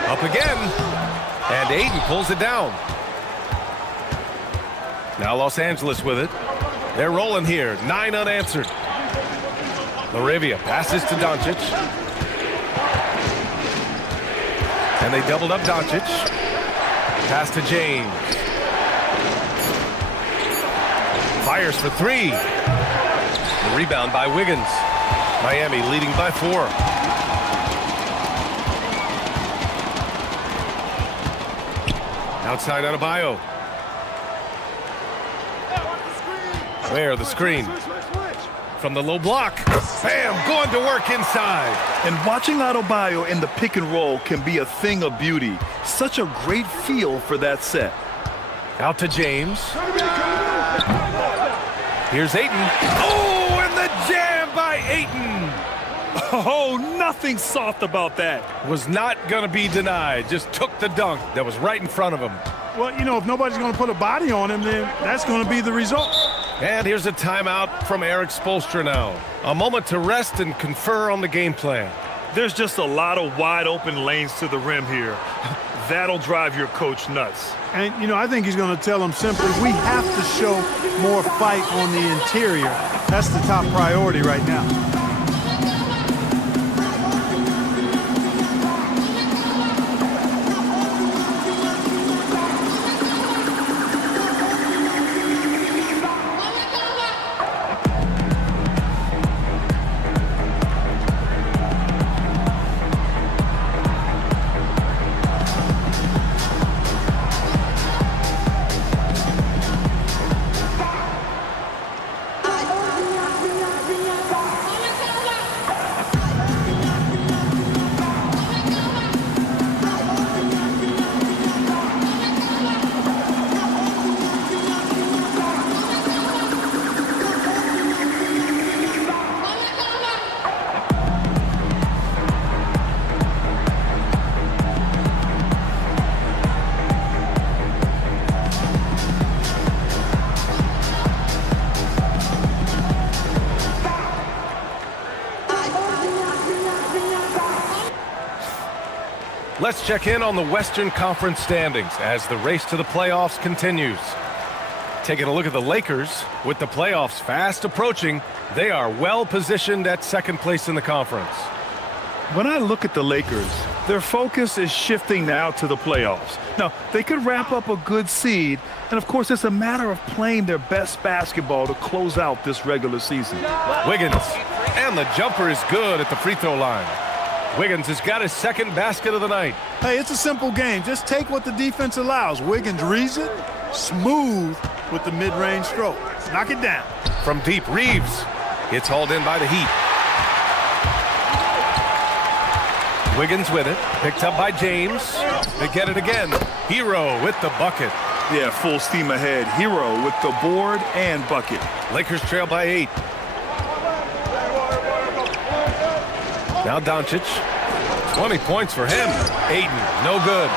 Up again. And Ayton pulls it down. Now Los Angeles with it. They're rolling here. 9 unanswered. Laravia passes to Doncic. And they doubled up Doncic. Pass to James. Fires for 3. The rebound by Wiggins. Miami leading by 4. Outside Adebayo. There, the screen. From the low block. Bam! Going to work inside. And watching Adebayo in the pick and roll can be a thing of beauty. Such a great feel for that set. Out to James. Here's Ayton. Oh, and the jam by Ayton. Oh, nothing soft about that. Was not going to be denied. Just took the dunk that was right in front of him. Well, you know, if nobody's going to put a body on him, then that's going to be the result. And here's a timeout from Eric Spoelstra now. A moment to rest and confer on the game plan. There's just a lot of wide open lanes to the rim here. That'll drive your coach nuts. And, you know, I think he's going to tell them simply, we have to show more fight on the interior. That's the top priority right now. Let's check in on the Western Conference standings as the race to the playoffs continues. Taking a look at the Lakers, with the playoffs fast approaching, they are well positioned at second place in the conference. When I look at the Lakers, their focus is shifting now to the playoffs. Now, they could wrap up a good seed, and of course, it's a matter of playing their best basketball to close out this regular season. Wiggins, and the jumper is good at the free throw line. Wiggins has got his second basket of the night. Hey, it's a simple game. Just take what the defense allows. Wiggins reads it, smooth with the mid-range stroke. Knock it down. From deep, Reaves. It's hauled in by the Heat. Wiggins with it, picked up by James. They get it again. Herro with the bucket. Yeah, full steam ahead. Herro with the board and bucket. Lakers trail by 8. Now Doncic. 20 points for him. Ayton, no good.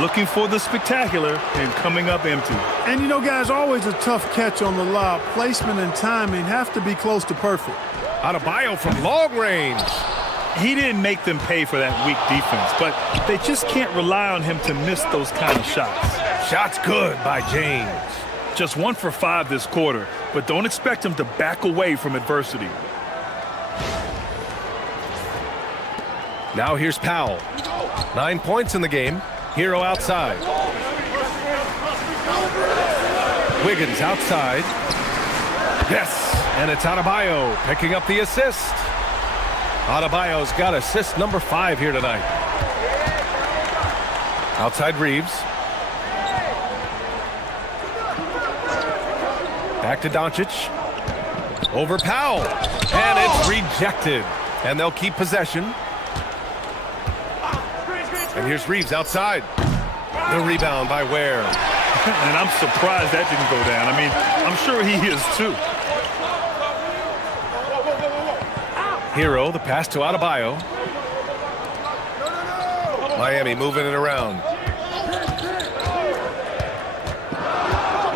Looking for the spectacular and coming up empty. And you know, guys, always a tough catch on the lob. Placement and timing have to be close to perfect. Adebayo from long range. He didn't make them pay for that weak defense, but they just can't rely on him to miss those kind of shots. Shots good by James. Just 1 for 5 this quarter, but don't expect him to back away from adversity. Now here's Powell. 9 points in the game. Herro outside. Wiggins outside. Yes, and it's Adebayo picking up the assist. Adebayo's got assist number 5 here tonight. Outside Reaves. Back to Doncic. Over Powell. And it's rejected. And they'll keep possession. And here's Reaves outside. The rebound by Ware. And I'm surprised that didn't go down. I mean, I'm sure he is too. Herro, the pass to Adebayo. Miami moving it around.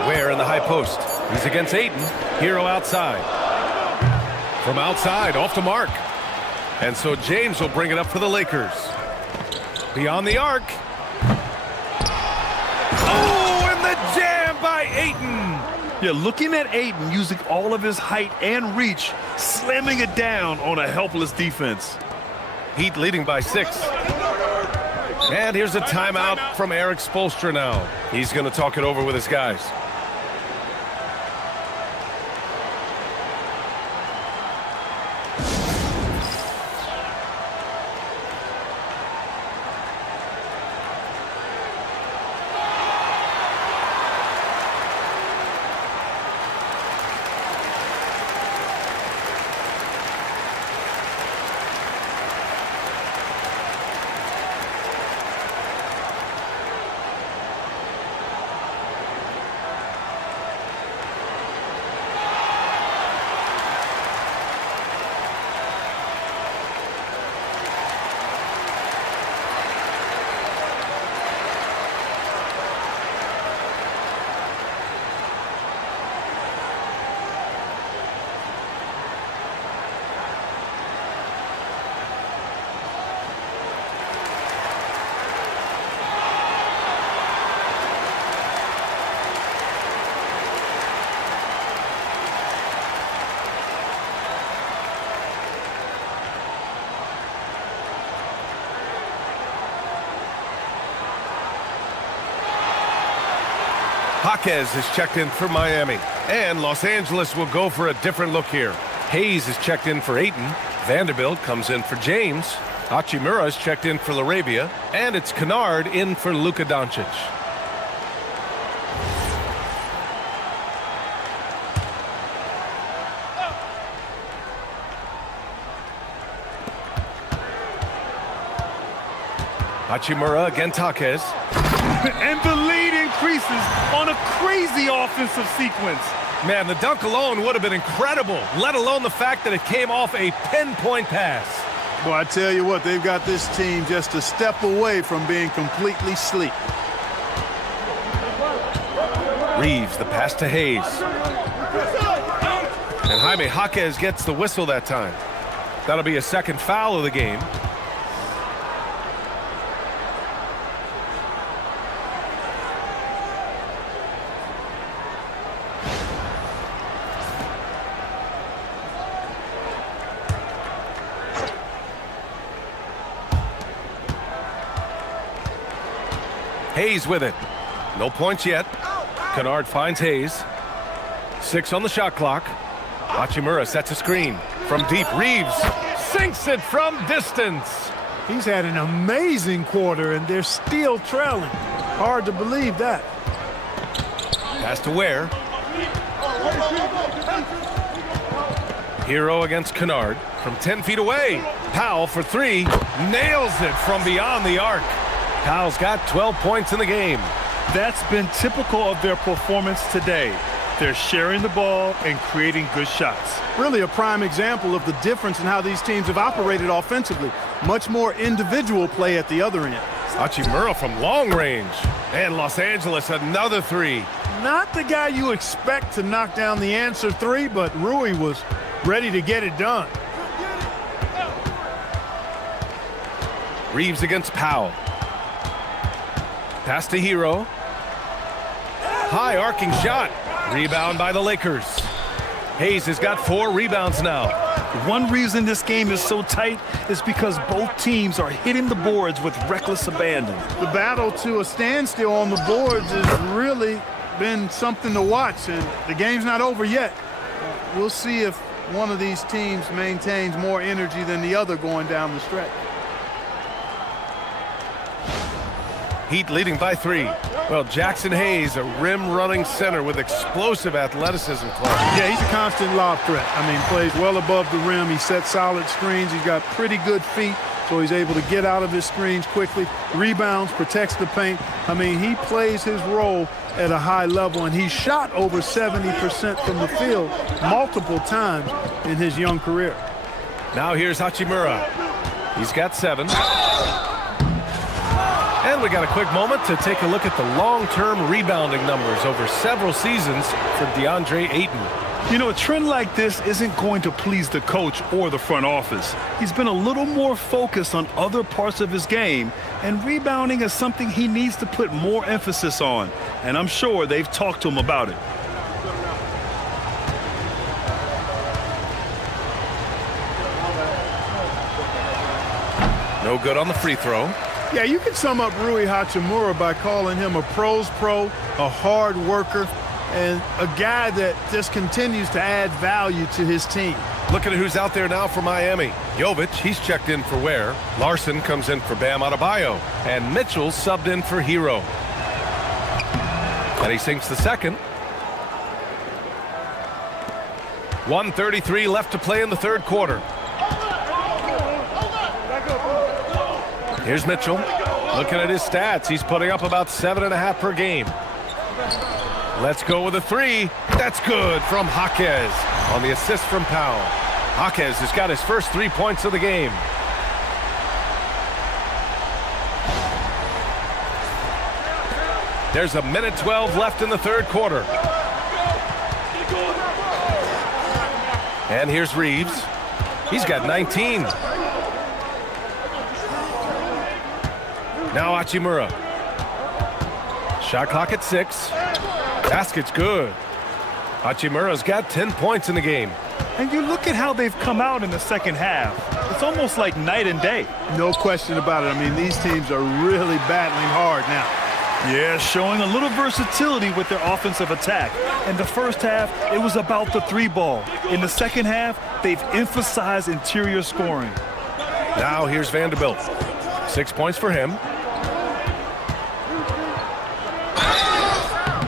Ware in the high post. He's against Ayton. Herro outside. From outside, off to Mark. And so James will bring it up for the Lakers. Beyond the arc. Oh, and the jam by Ayton. Yeah, looking at Ayton using all of his height and reach, slamming it down on a helpless defense. Heat leading by 6. And here's a timeout from Eric Spoelstra now. He's going to talk it over with his guys. Jaquez is checked in for Miami. And Los Angeles will go for a different look here. Hayes is checked in for Ayton. Vanderbilt comes in for James. Hachimura is checked in for LaRavia. And it's Kennard in for Luka Doncic. Hachimura against Jaquez. And the lead increases on a crazy offensive sequence. Man, the dunk alone would have been incredible, let alone the fact that it came off a pinpoint pass. Boy, I tell you what, they've got this team just a step away from being completely sleep. Reaves, the pass to Hayes. And Jaime Jaquez gets the whistle that time. That'll be a second foul of the game. Hayes with it. No points yet. Kennard finds Hayes. 6 on the shot clock. Hachimura sets a screen. From deep, Reaves sinks it from distance. He's had an amazing quarter, and they're still trailing. Hard to believe that. Pass to Ware. Herro against Kennard from 10 feet away. Powell for 3. Nails it from beyond the arc. Powell's got 12 points in the game. That's been typical of their performance today. They're sharing the ball and creating good shots. Really a prime example of the difference in how these teams have operated offensively. Much more individual play at the other end. Hachimura from long range. And Los Angeles another 3. Not the guy you expect to knock down the answer 3, but Rui was ready to get it done. Reaves against Powell. Pass to Herro. High arcing shot. Rebound by the Lakers. Hayes has got 4 rebounds now. One reason this game is so tight is because both teams are hitting the boards with reckless abandon. The battle to a standstill on the boards has really been something to watch, and the game's not over yet. We'll see if one of these teams maintains more energy than the other going down the stretch. Heat leading by 3. Well, Jackson Hayes, a rim-running center with explosive athleticism. Yeah, he's a constant lob threat. I mean, plays well above the rim. He sets solid screens. He's got pretty good feet, so he's able to get out of his screens quickly. Rebounds, protects the paint. I mean, he plays his role at a high level, and he's shot over 70% from the field multiple times in his young career. Now here's Hachimura. He's got 7. And we got a quick moment to take a look at the long-term rebounding numbers over several seasons for DeAndre Ayton. You know, a trend like this isn't going to please the coach or the front office. He's been a little more focused on other parts of his game, and rebounding is something he needs to put more emphasis on. And I'm sure they've talked to him about it. No good on the free throw. Yeah, you can sum up Rui Hachimura by calling him a pro's pro, a hard worker, and a guy that just continues to add value to his team. Looking at who's out there now for Miami. Jovic, he's checked in for Ware. Larson comes in for Bam Adebayo. And Mitchell subbed in for Herro. And he sinks the second. 1:33 left to play in the third quarter. Here's Mitchell. Looking at his stats, he's putting up about 7.5 per game. Let's go with a 3. That's good from Jaquez on the assist from Powell. Jaquez has got his first 3 points of the game. There's a minute 12 left in the third quarter. And here's Reaves. He's got 19. Now Hachimura. Shot clock at 6. Basket's good. Hachimura's got 10 points in the game. And you look at how they've come out in the second half. It's almost like night and day. No question about it. I mean, these teams are really battling hard now. Yeah, showing a little versatility with their offensive attack. In the first half, it was about the 3 ball. In the second half, they've emphasized interior scoring. Now here's Vanderbilt. 6 points for him.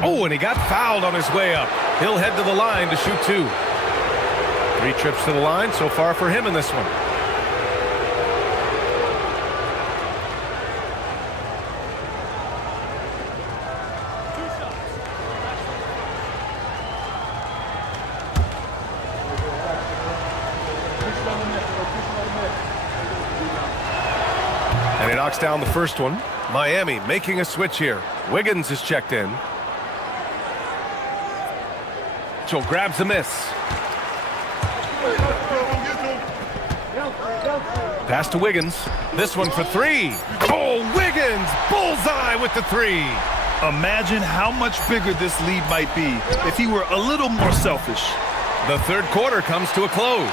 Oh, and he got fouled on his way up. He'll head to the line to shoot 2. 3 trips to the line so far for him in this one. And he knocks down the first one. Miami making a switch here. Wiggins is checked in. Mitchell grabs the miss. Pass to Wiggins. This one for 3. Oh, Wiggins! Bullseye with the 3. Imagine how much bigger this lead might be if he were a little more selfish. The third quarter comes to a close.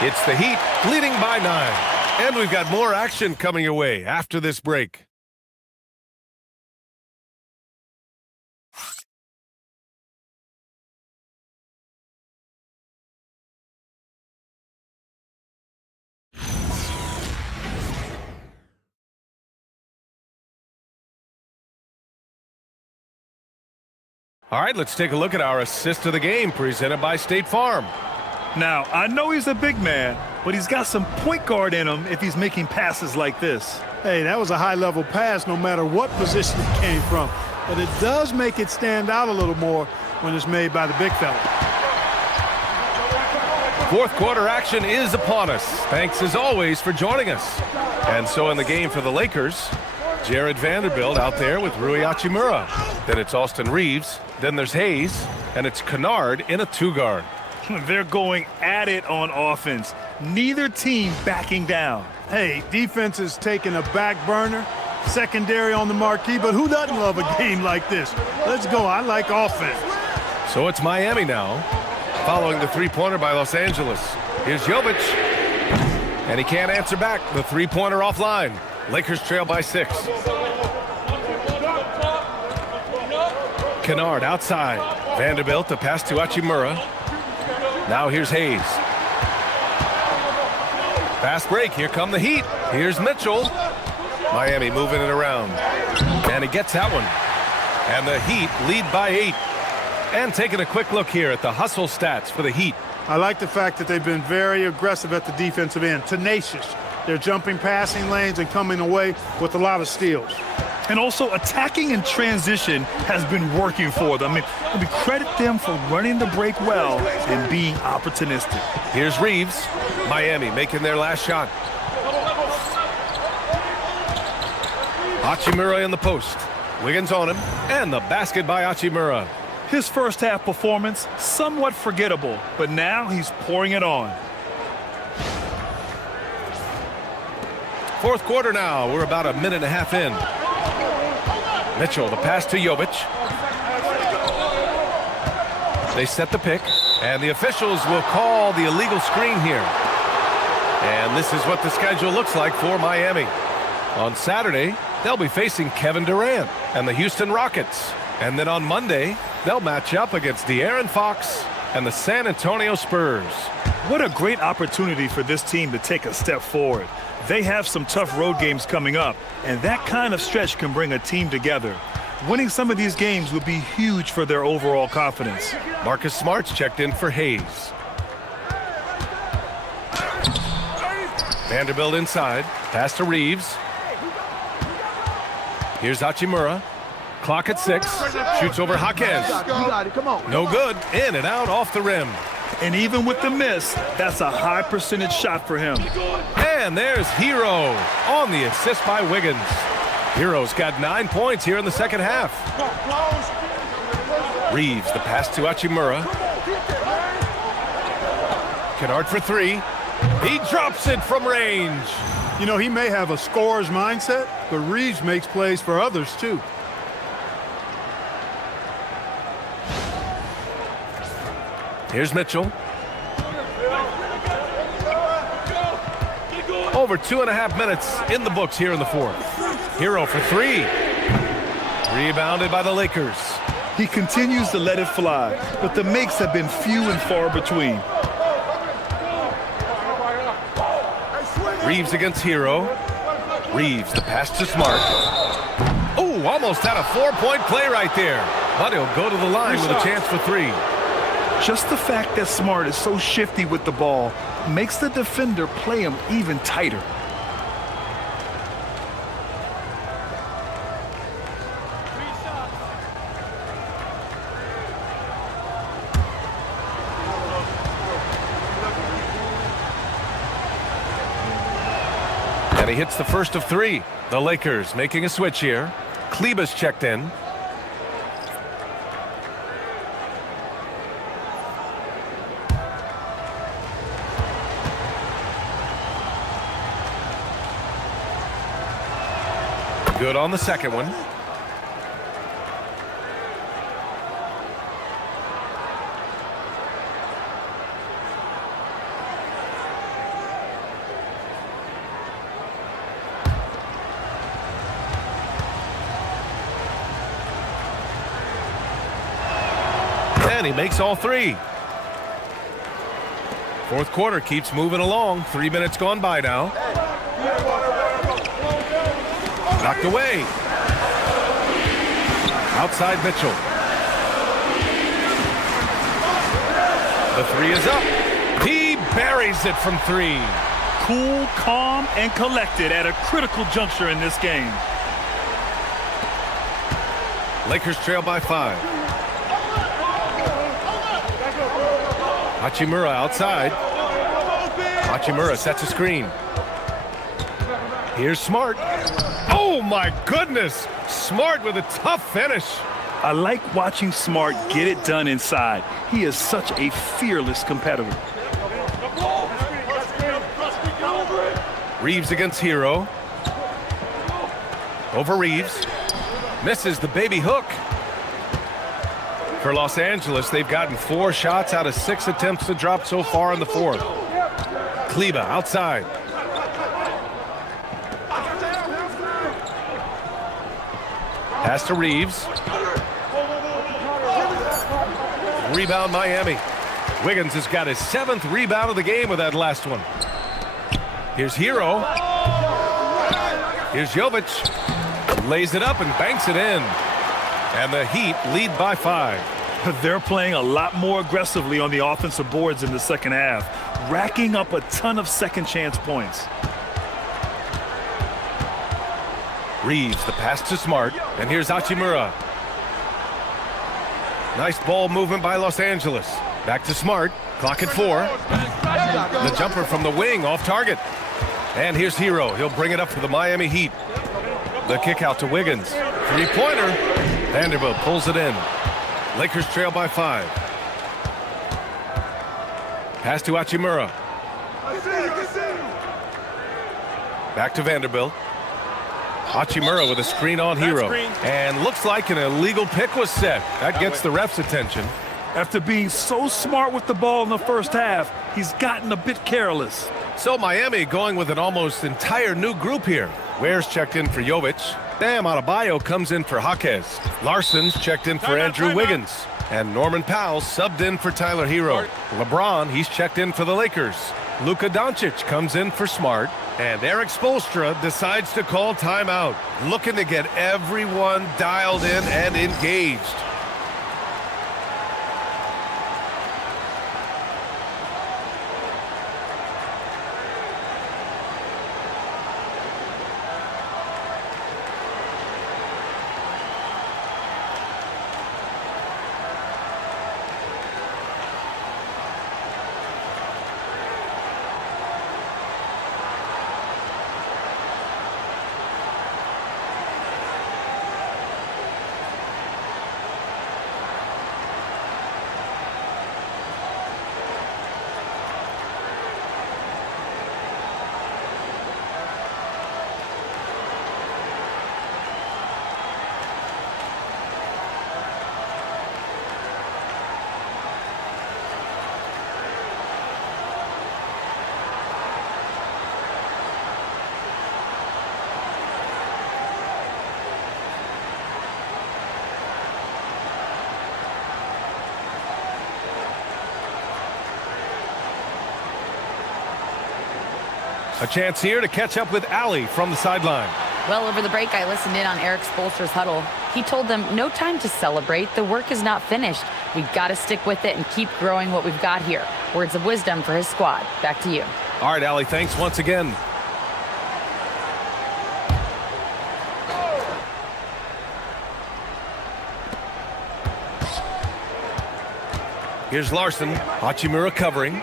It's the Heat leading by 9. And we've got more action coming your way after this break. All right, let's take a look at our assist of the game presented by State Farm. Now, I know he's a big man, but he's got some point guard in him if he's making passes like this. Hey, that was a high-level pass no matter what position it came from. But it does make it stand out a little more when it's made by the big fella. Fourth quarter action is upon us. Thanks as always for joining us. And so in the game for the Lakers, Jared Vanderbilt out there with Rui Hachimura. Then it's Austin Reaves. Then there's Hayes. And it's Kennard in a two-guard. They're going at it on offense. Neither team backing down. Hey, defense is taking a back burner, secondary on the marquee, but who doesn't love a game like this? Let's go. I like offense. So it's Miami now, following the three-pointer by Los Angeles. Here's Jovic, and he can't answer back. The three-pointer offline. Lakers trail by 6. Kennard outside. Vanderbilt, the pass to Hachimura. Now here's Hayes. Fast break. Here come the Heat. Here's Mitchell. Miami moving it around. And he gets that one. And the Heat lead by 8. And taking a quick look here at the hustle stats for the Heat. I like the fact that they've been very aggressive at the defensive end. Tenacious. They're jumping passing lanes and coming away with a lot of steals. And also attacking in transition has been working for them. I mean, credit them for running the break well and being opportunistic. Here's Reaves. Miami making their last shot. Hachimura in the post. Wiggins on him. And the basket by Hachimura. His first half performance, somewhat forgettable, but now he's pouring it on. Fourth quarter now. We're about a minute and a half in. Mitchell, the pass to Jovic. They set the pick, and the officials will call the illegal screen here. And this is what the schedule looks like for Miami. On Saturday, they'll be facing Kevin Durant and the Houston Rockets. And then on Monday, they'll match up against De'Aaron Fox and the San Antonio Spurs. What a great opportunity for this team to take a step forward. They have some tough road games coming up, and that kind of stretch can bring a team together. Winning some of these games would be huge for their overall confidence. Marcus Smart's checked in for Hayes. Vanderbilt inside. Pass to Reaves. Here's Hachimura. Clock at 6. Shoots over Jaquez. No good. In and out off the rim. And even with the miss, that's a high percentage shot for him. And there's Herro on the assist by Wiggins. Herro's got 9 points here in the second half. Reaves, the pass to Hachimura. Kennard for 3. He drops it from range. You know, he may have a scorer's mindset, but Reaves makes plays for others, too. Here's Mitchell. Over 2.5 minutes in the books here in the fourth. Herro for 3. Rebounded by the Lakers. He continues to let it fly, but the makes have been few and far between. Reaves against Herro. Reaves, the pass to Smart. Oh, almost had a 4-point play right there. But he'll go to the line with a chance for 3. Just the fact that Smart is so shifty with the ball makes the defender play him even tighter. And he hits the first of 3. The Lakers making a switch here. Kleba's checked in. Good on the second one. And he makes all 3. Fourth quarter keeps moving along. 3 minutes gone by now. Knocked away. Outside Mitchell. The three is up. He buries it from three. Cool, calm, and collected at a critical juncture in this game. Lakers trail by 5. Hachimura outside. Hachimura sets a screen. Here's Smart. Oh, my goodness. Smart with a tough finish. I like watching Smart get it done inside. He is such a fearless competitor. Reaves against Herro. Over Reaves. Misses the baby hook. For Los Angeles, they've gotten 4 shots out of 6 attempts to drop so far in the fourth. Kleba outside. Pass to Reaves. Rebound Miami. Wiggins has got his 7th rebound of the game with that last one. Here's Herro. Here's Jovic. Lays it up and banks it in. And the Heat lead by 5. They're playing a lot more aggressively on the offensive boards in the second half, racking up a ton of second chance points. Reaves, the pass to Smart, and here's Hachimura. Nice ball movement by Los Angeles. Back to Smart, clock at 4. The jumper from the wing, off target. And here's Herro, he'll bring it up for the Miami Heat. The kick out to Wiggins. 3-pointer, Vanderbilt pulls it in. Lakers trail by 5. Pass to Hachimura. Back to Vanderbilt. Hachimura with a screen on Herro. And looks like an illegal pick was set. That gets the ref's attention. After being so smart with the ball in the first half, he's gotten a bit careless. So Miami going with an almost entire new group here. Ware's checked in for Jovic. Bam Adebayo comes in for Jaquez. Larson's checked in for Andrew Wiggins. And Norman Powell subbed in for Tyler Herro. LeBron, he's checked in for the Lakers. Luka Doncic comes in for Smart. And Eric Spoelstra decides to call timeout. Looking to get everyone dialed in and engaged. A chance here to catch up with Allie from the sideline. Well, over the break, I listened in on Eric Spoelstra's huddle. He told them, no time to celebrate. The work is not finished. We've got to stick with it and keep growing what we've got here. Words of wisdom for his squad. Back to you. All right, Allie, thanks once again. Here's Larson. Hachimura covering.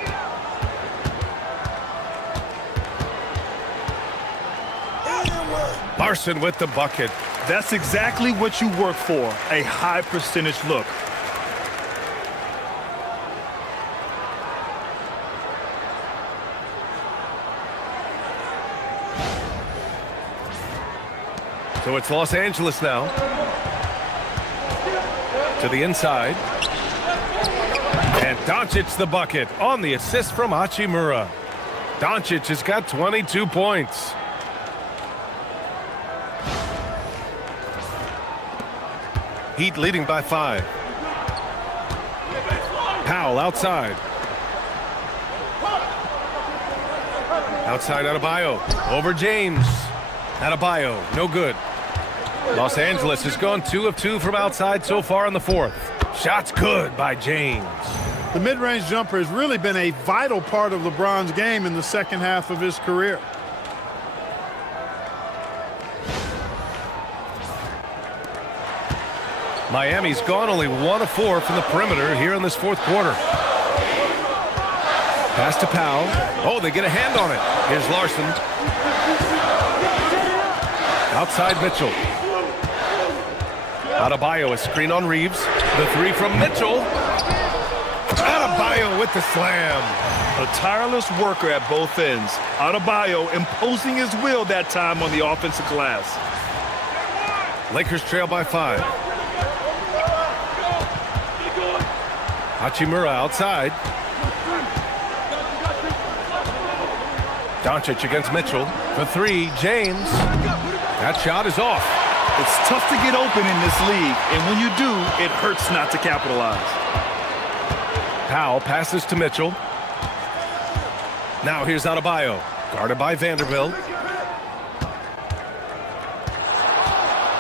Larson with the bucket. That's exactly what you work for, a high percentage look. So it's Los Angeles now. To the inside. And Doncic the bucket on the assist from Hachimura. Doncic has got 22 points. Heat leading by 5. Powell outside. Outside Adebayo. Over James. Adebayo, no good. Los Angeles has gone 2 of 2 from outside so far in the fourth. Shots good by James. The mid-range jumper has really been a vital part of LeBron's game in the second half of his career. Miami's gone only 1 of 4 from the perimeter here in this fourth quarter. Pass to Powell. Oh, they get a hand on it. Here's Larson. Outside Mitchell. Adebayo, a screen on Reaves. The three from Mitchell. Adebayo with the slam. A tireless worker at both ends. Adebayo imposing his will that time on the offensive glass. Lakers trail by 5. Hachimura outside. Doncic against Mitchell. For 3, James. That shot is off. It's tough to get open in this league, and when you do, it hurts not to capitalize. Powell passes to Mitchell. Now here's Adebayo, guarded by Vanderbilt.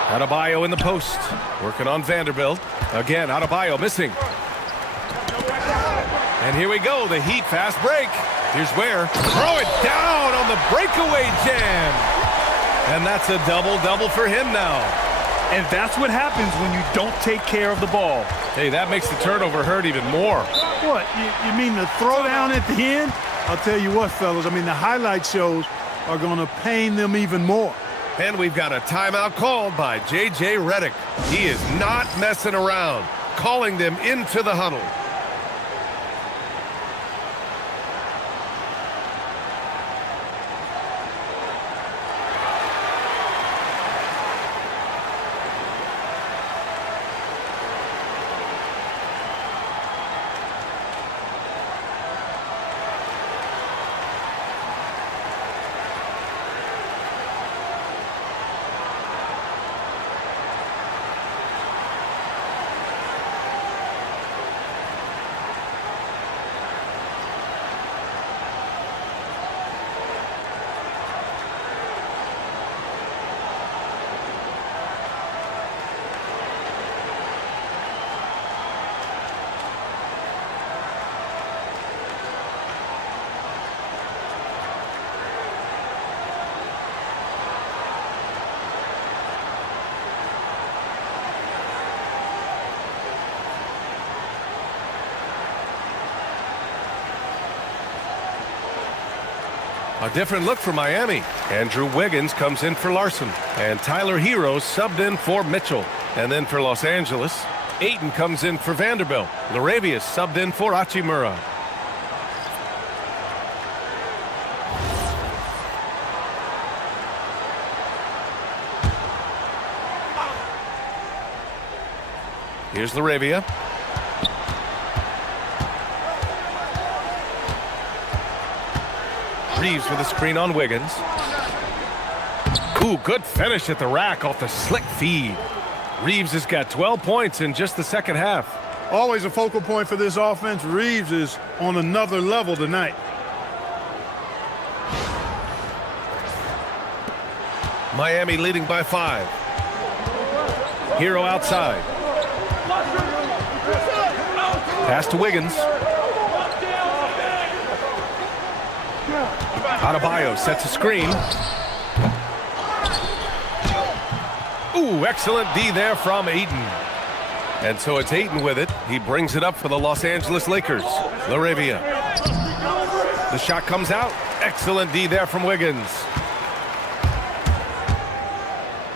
Adebayo in the post, working on Vanderbilt. Again, Adebayo missing. And here we go, the Heat fast break. Here's Ware. Throw it down on the breakaway jam. And that's a double-double for him now. And that's what happens when you don't take care of the ball. Hey, that makes the turnover hurt even more. What, you mean the throwdown at the end? I'll tell you what, fellas, I mean, the highlight shows are going to pain them even more. And we've got a timeout called by J.J. Redick. He is not messing around, calling them into the huddle. A different look for Miami. Andrew Wiggins comes in for Larson. And Tyler Herro subbed in for Mitchell. And then for Los Angeles, Ayton comes in for Vanderbilt. Reaves subbed in for Hachimura. Here's Reaves. Reaves with a screen on Wiggins. Ooh, good finish at the rack off the slick feed. Reaves has got 12 points in just the second half. Always a focal point for this offense. Reaves is on another level tonight. Miami leading by 5. Herro outside. Pass to Wiggins. Adebayo sets a screen. Ooh, excellent D there from Ayton. And so it's Ayton with it. He brings it up for the Los Angeles Lakers. Laravia. The shot comes out. Excellent D there from Wiggins.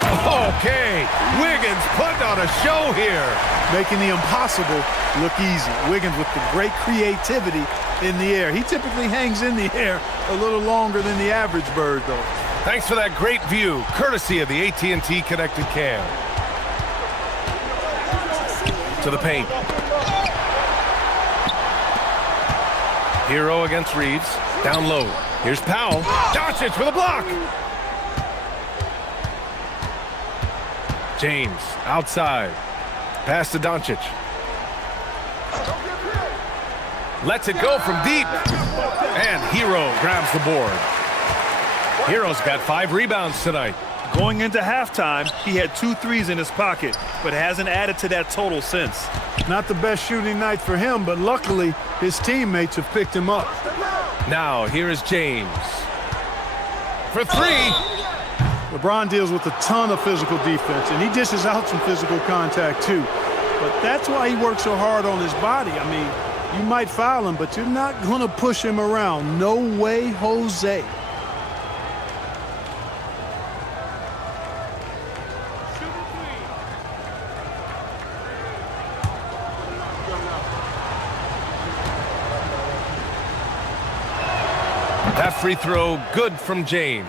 Okay, Wiggins putting on a show here. Making the impossible look easy. Wiggins with the great creativity in the air. He typically hangs in the air a little longer than the average bird, though. Thanks for that great view, courtesy of the AT&T Connected Cam. To the paint. Herro against Reaves. Down low. Here's Powell. Doncic with a block. James outside. Pass to Doncic. Lets it go from deep. And Herro grabs the board. Herro's got 5 rebounds tonight. Going into halftime, he had 2 threes in his pocket, but hasn't added to that total since. Not the best shooting night for him, but luckily his teammates have picked him up. Now, here is James. For 3. LeBron deals with a ton of physical defense, and he dishes out some physical contact too. But that's why he works so hard on his body. I mean, you might foul him, but you're not going to push him around. No way, Jose. That free throw, good from James.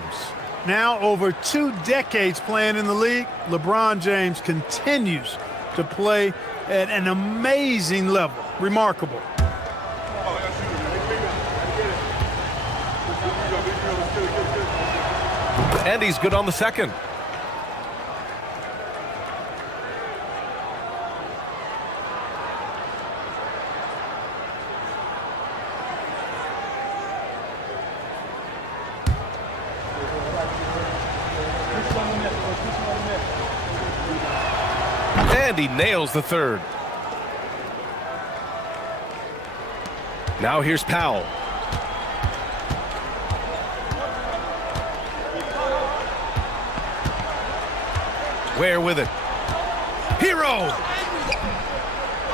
Now, over 2 decades playing in the league, LeBron James continues to play at an amazing level. Remarkable. And he's good on the second. And he nails the third. Now here's Powell. Where with it? Herro!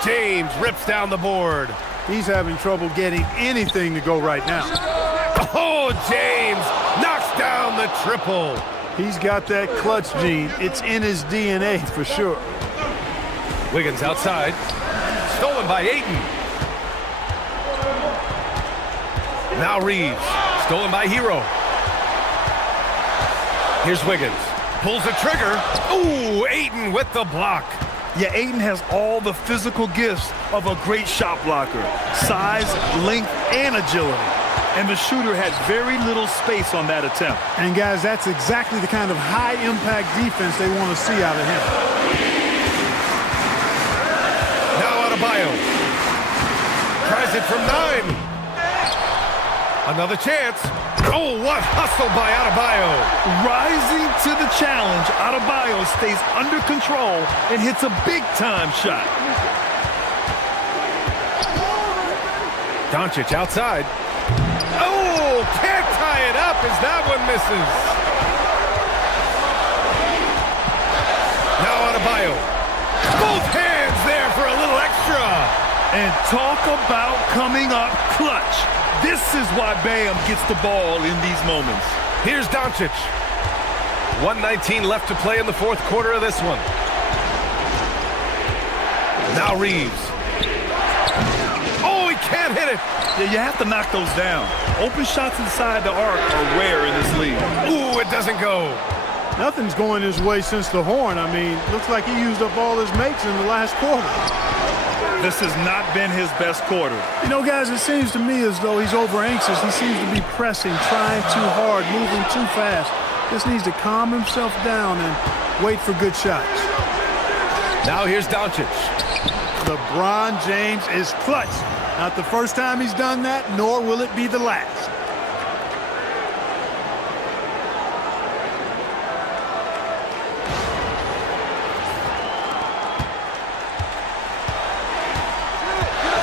James rips down the board. He's having trouble getting anything to go right now. Oh, James knocks down the triple. He's got that clutch gene. It's in his DNA for sure. Wiggins outside. Stolen by Ayton. Now Reaves. Stolen by Herro. Here's Wiggins. Pulls the trigger. Ooh, Ayton with the block. Yeah, Ayton has all the physical gifts of a great shot blocker. Size, length, and agility. And the shooter had very little space on that attempt. And guys, that's exactly the kind of high-impact defense they want to see out of him. Now Adebayo. Tries it from 9. Another chance. Oh, what hustle by Adebayo. Rising to the challenge, Adebayo stays under control and hits a big-time shot. Doncic outside. Oh, can't tie it up as that one misses. Now Adebayo. Both hands there for a little extra. And talk about coming up clutch. This is why Bam gets the ball in these moments. Here's Doncic. 1:19 left to play in the fourth quarter of this one. Now Reaves. Oh, he can't hit it. Yeah, you have to knock those down. Open shots inside the arc are rare in this league. Ooh, it doesn't go. Nothing's going his way since the horn. I mean, looks like he used up all his makes in the last quarter. This has not been his best quarter. You know, guys, it seems to me as though he's over-anxious. He seems to be pressing, trying too hard, moving too fast. Just needs to calm himself down and wait for good shots. Now here's Doncic. LeBron James is clutch. Not the first time he's done that, nor will it be the last.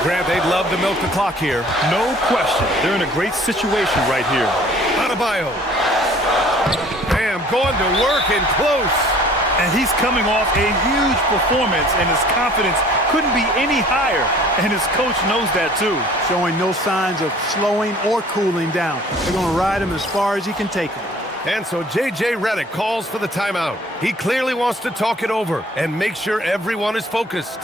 Grant, they'd love to milk the clock here. No question. They're in a great situation right here. Adebayo. Bam, going to work and close. And he's coming off a huge performance, and his confidence couldn't be any higher. And his coach knows that, too. Showing no signs of slowing or cooling down. They're going to ride him as far as he can take him. And so J.J. Redick calls for the timeout. He clearly wants to talk it over and make sure everyone is focused.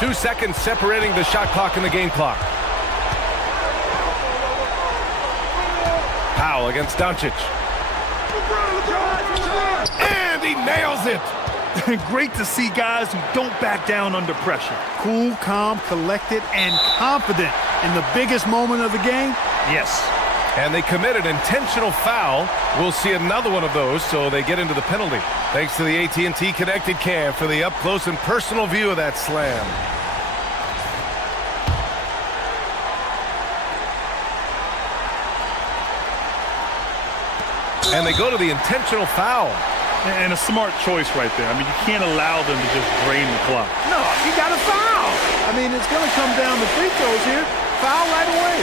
2 seconds separating the shot clock and the game clock. Foul against Doncic. And he nails it. Great to see guys who don't back down under pressure. Cool, calm, collected, and confident in the biggest moment of the game. Yes. And they commit an intentional foul. We'll see another one of those, so they get into the penalty. Thanks to the AT&T Connected Cam for the up-close and personal view of that slam. And they go to the intentional foul. And a smart choice right there. I mean, you can't allow them to just drain the clock. No, you got to foul. I mean, it's going to come down to free throws here. Foul right away.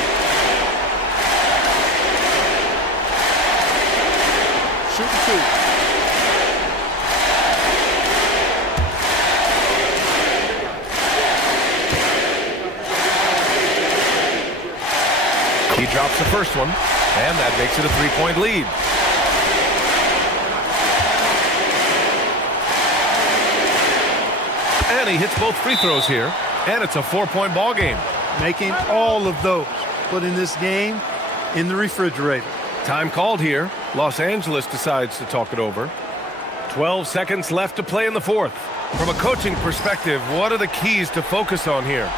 Shoot the two. He drops the first one, and that makes it a 3-point lead. And he hits both free throws here, and it's a 4-point ball game. Making all of those. Putting this game in the refrigerator. Time called here. Los Angeles decides to talk it over. 12 seconds left to play in the fourth. From a coaching perspective, what are the keys to focus on here?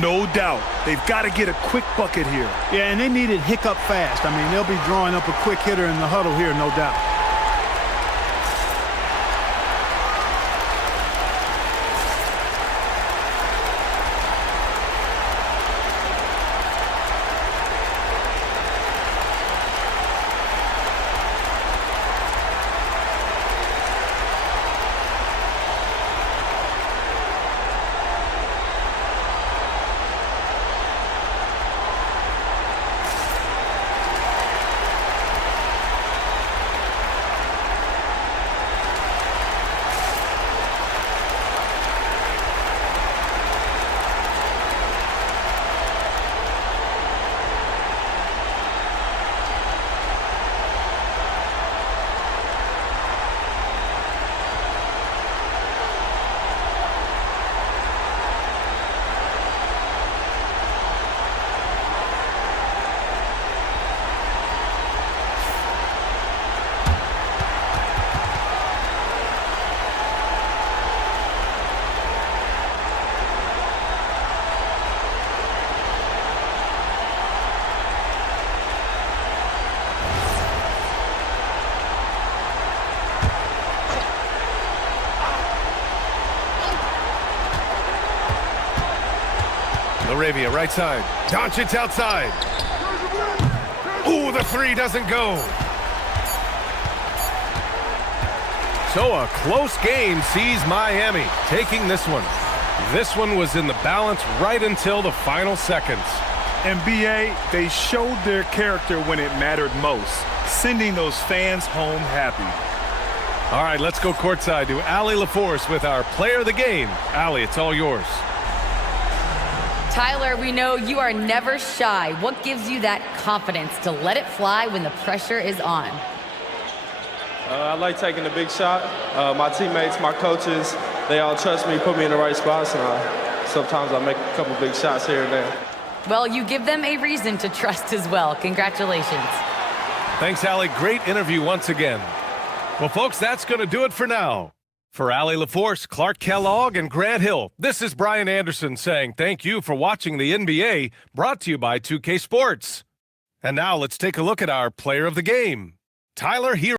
No doubt. They've got to get a quick bucket here. Yeah, and they need it hiccup fast. I mean, they'll be drawing up a quick hitter in the huddle here, no doubt. Arabia, right side. Doncic outside. Ooh, the three doesn't go. So a close game sees Miami taking this one. This one was in the balance right until the final seconds. And BA, they showed their character when it mattered most, sending those fans home happy. All right, let's go courtside to Allie LaForce with our player of the game. Allie, it's all yours. Tyler, we know you are never shy. What gives you that confidence to let it fly when the pressure is on? I like taking a big shot. My teammates, my coaches, they all trust me, put me in the right spots, and sometimes I make a couple big shots here and there. Well, you give them a reason to trust as well. Congratulations. Thanks, Allie. Great interview once again. Well, folks, that's going to do it for now. For Allie LaForce, Clark Kellogg, and Grant Hill, this is Brian Anderson saying thank you for watching the NBA, brought to you by 2K Sports. And now let's take a look at our player of the game, Tyler Herro.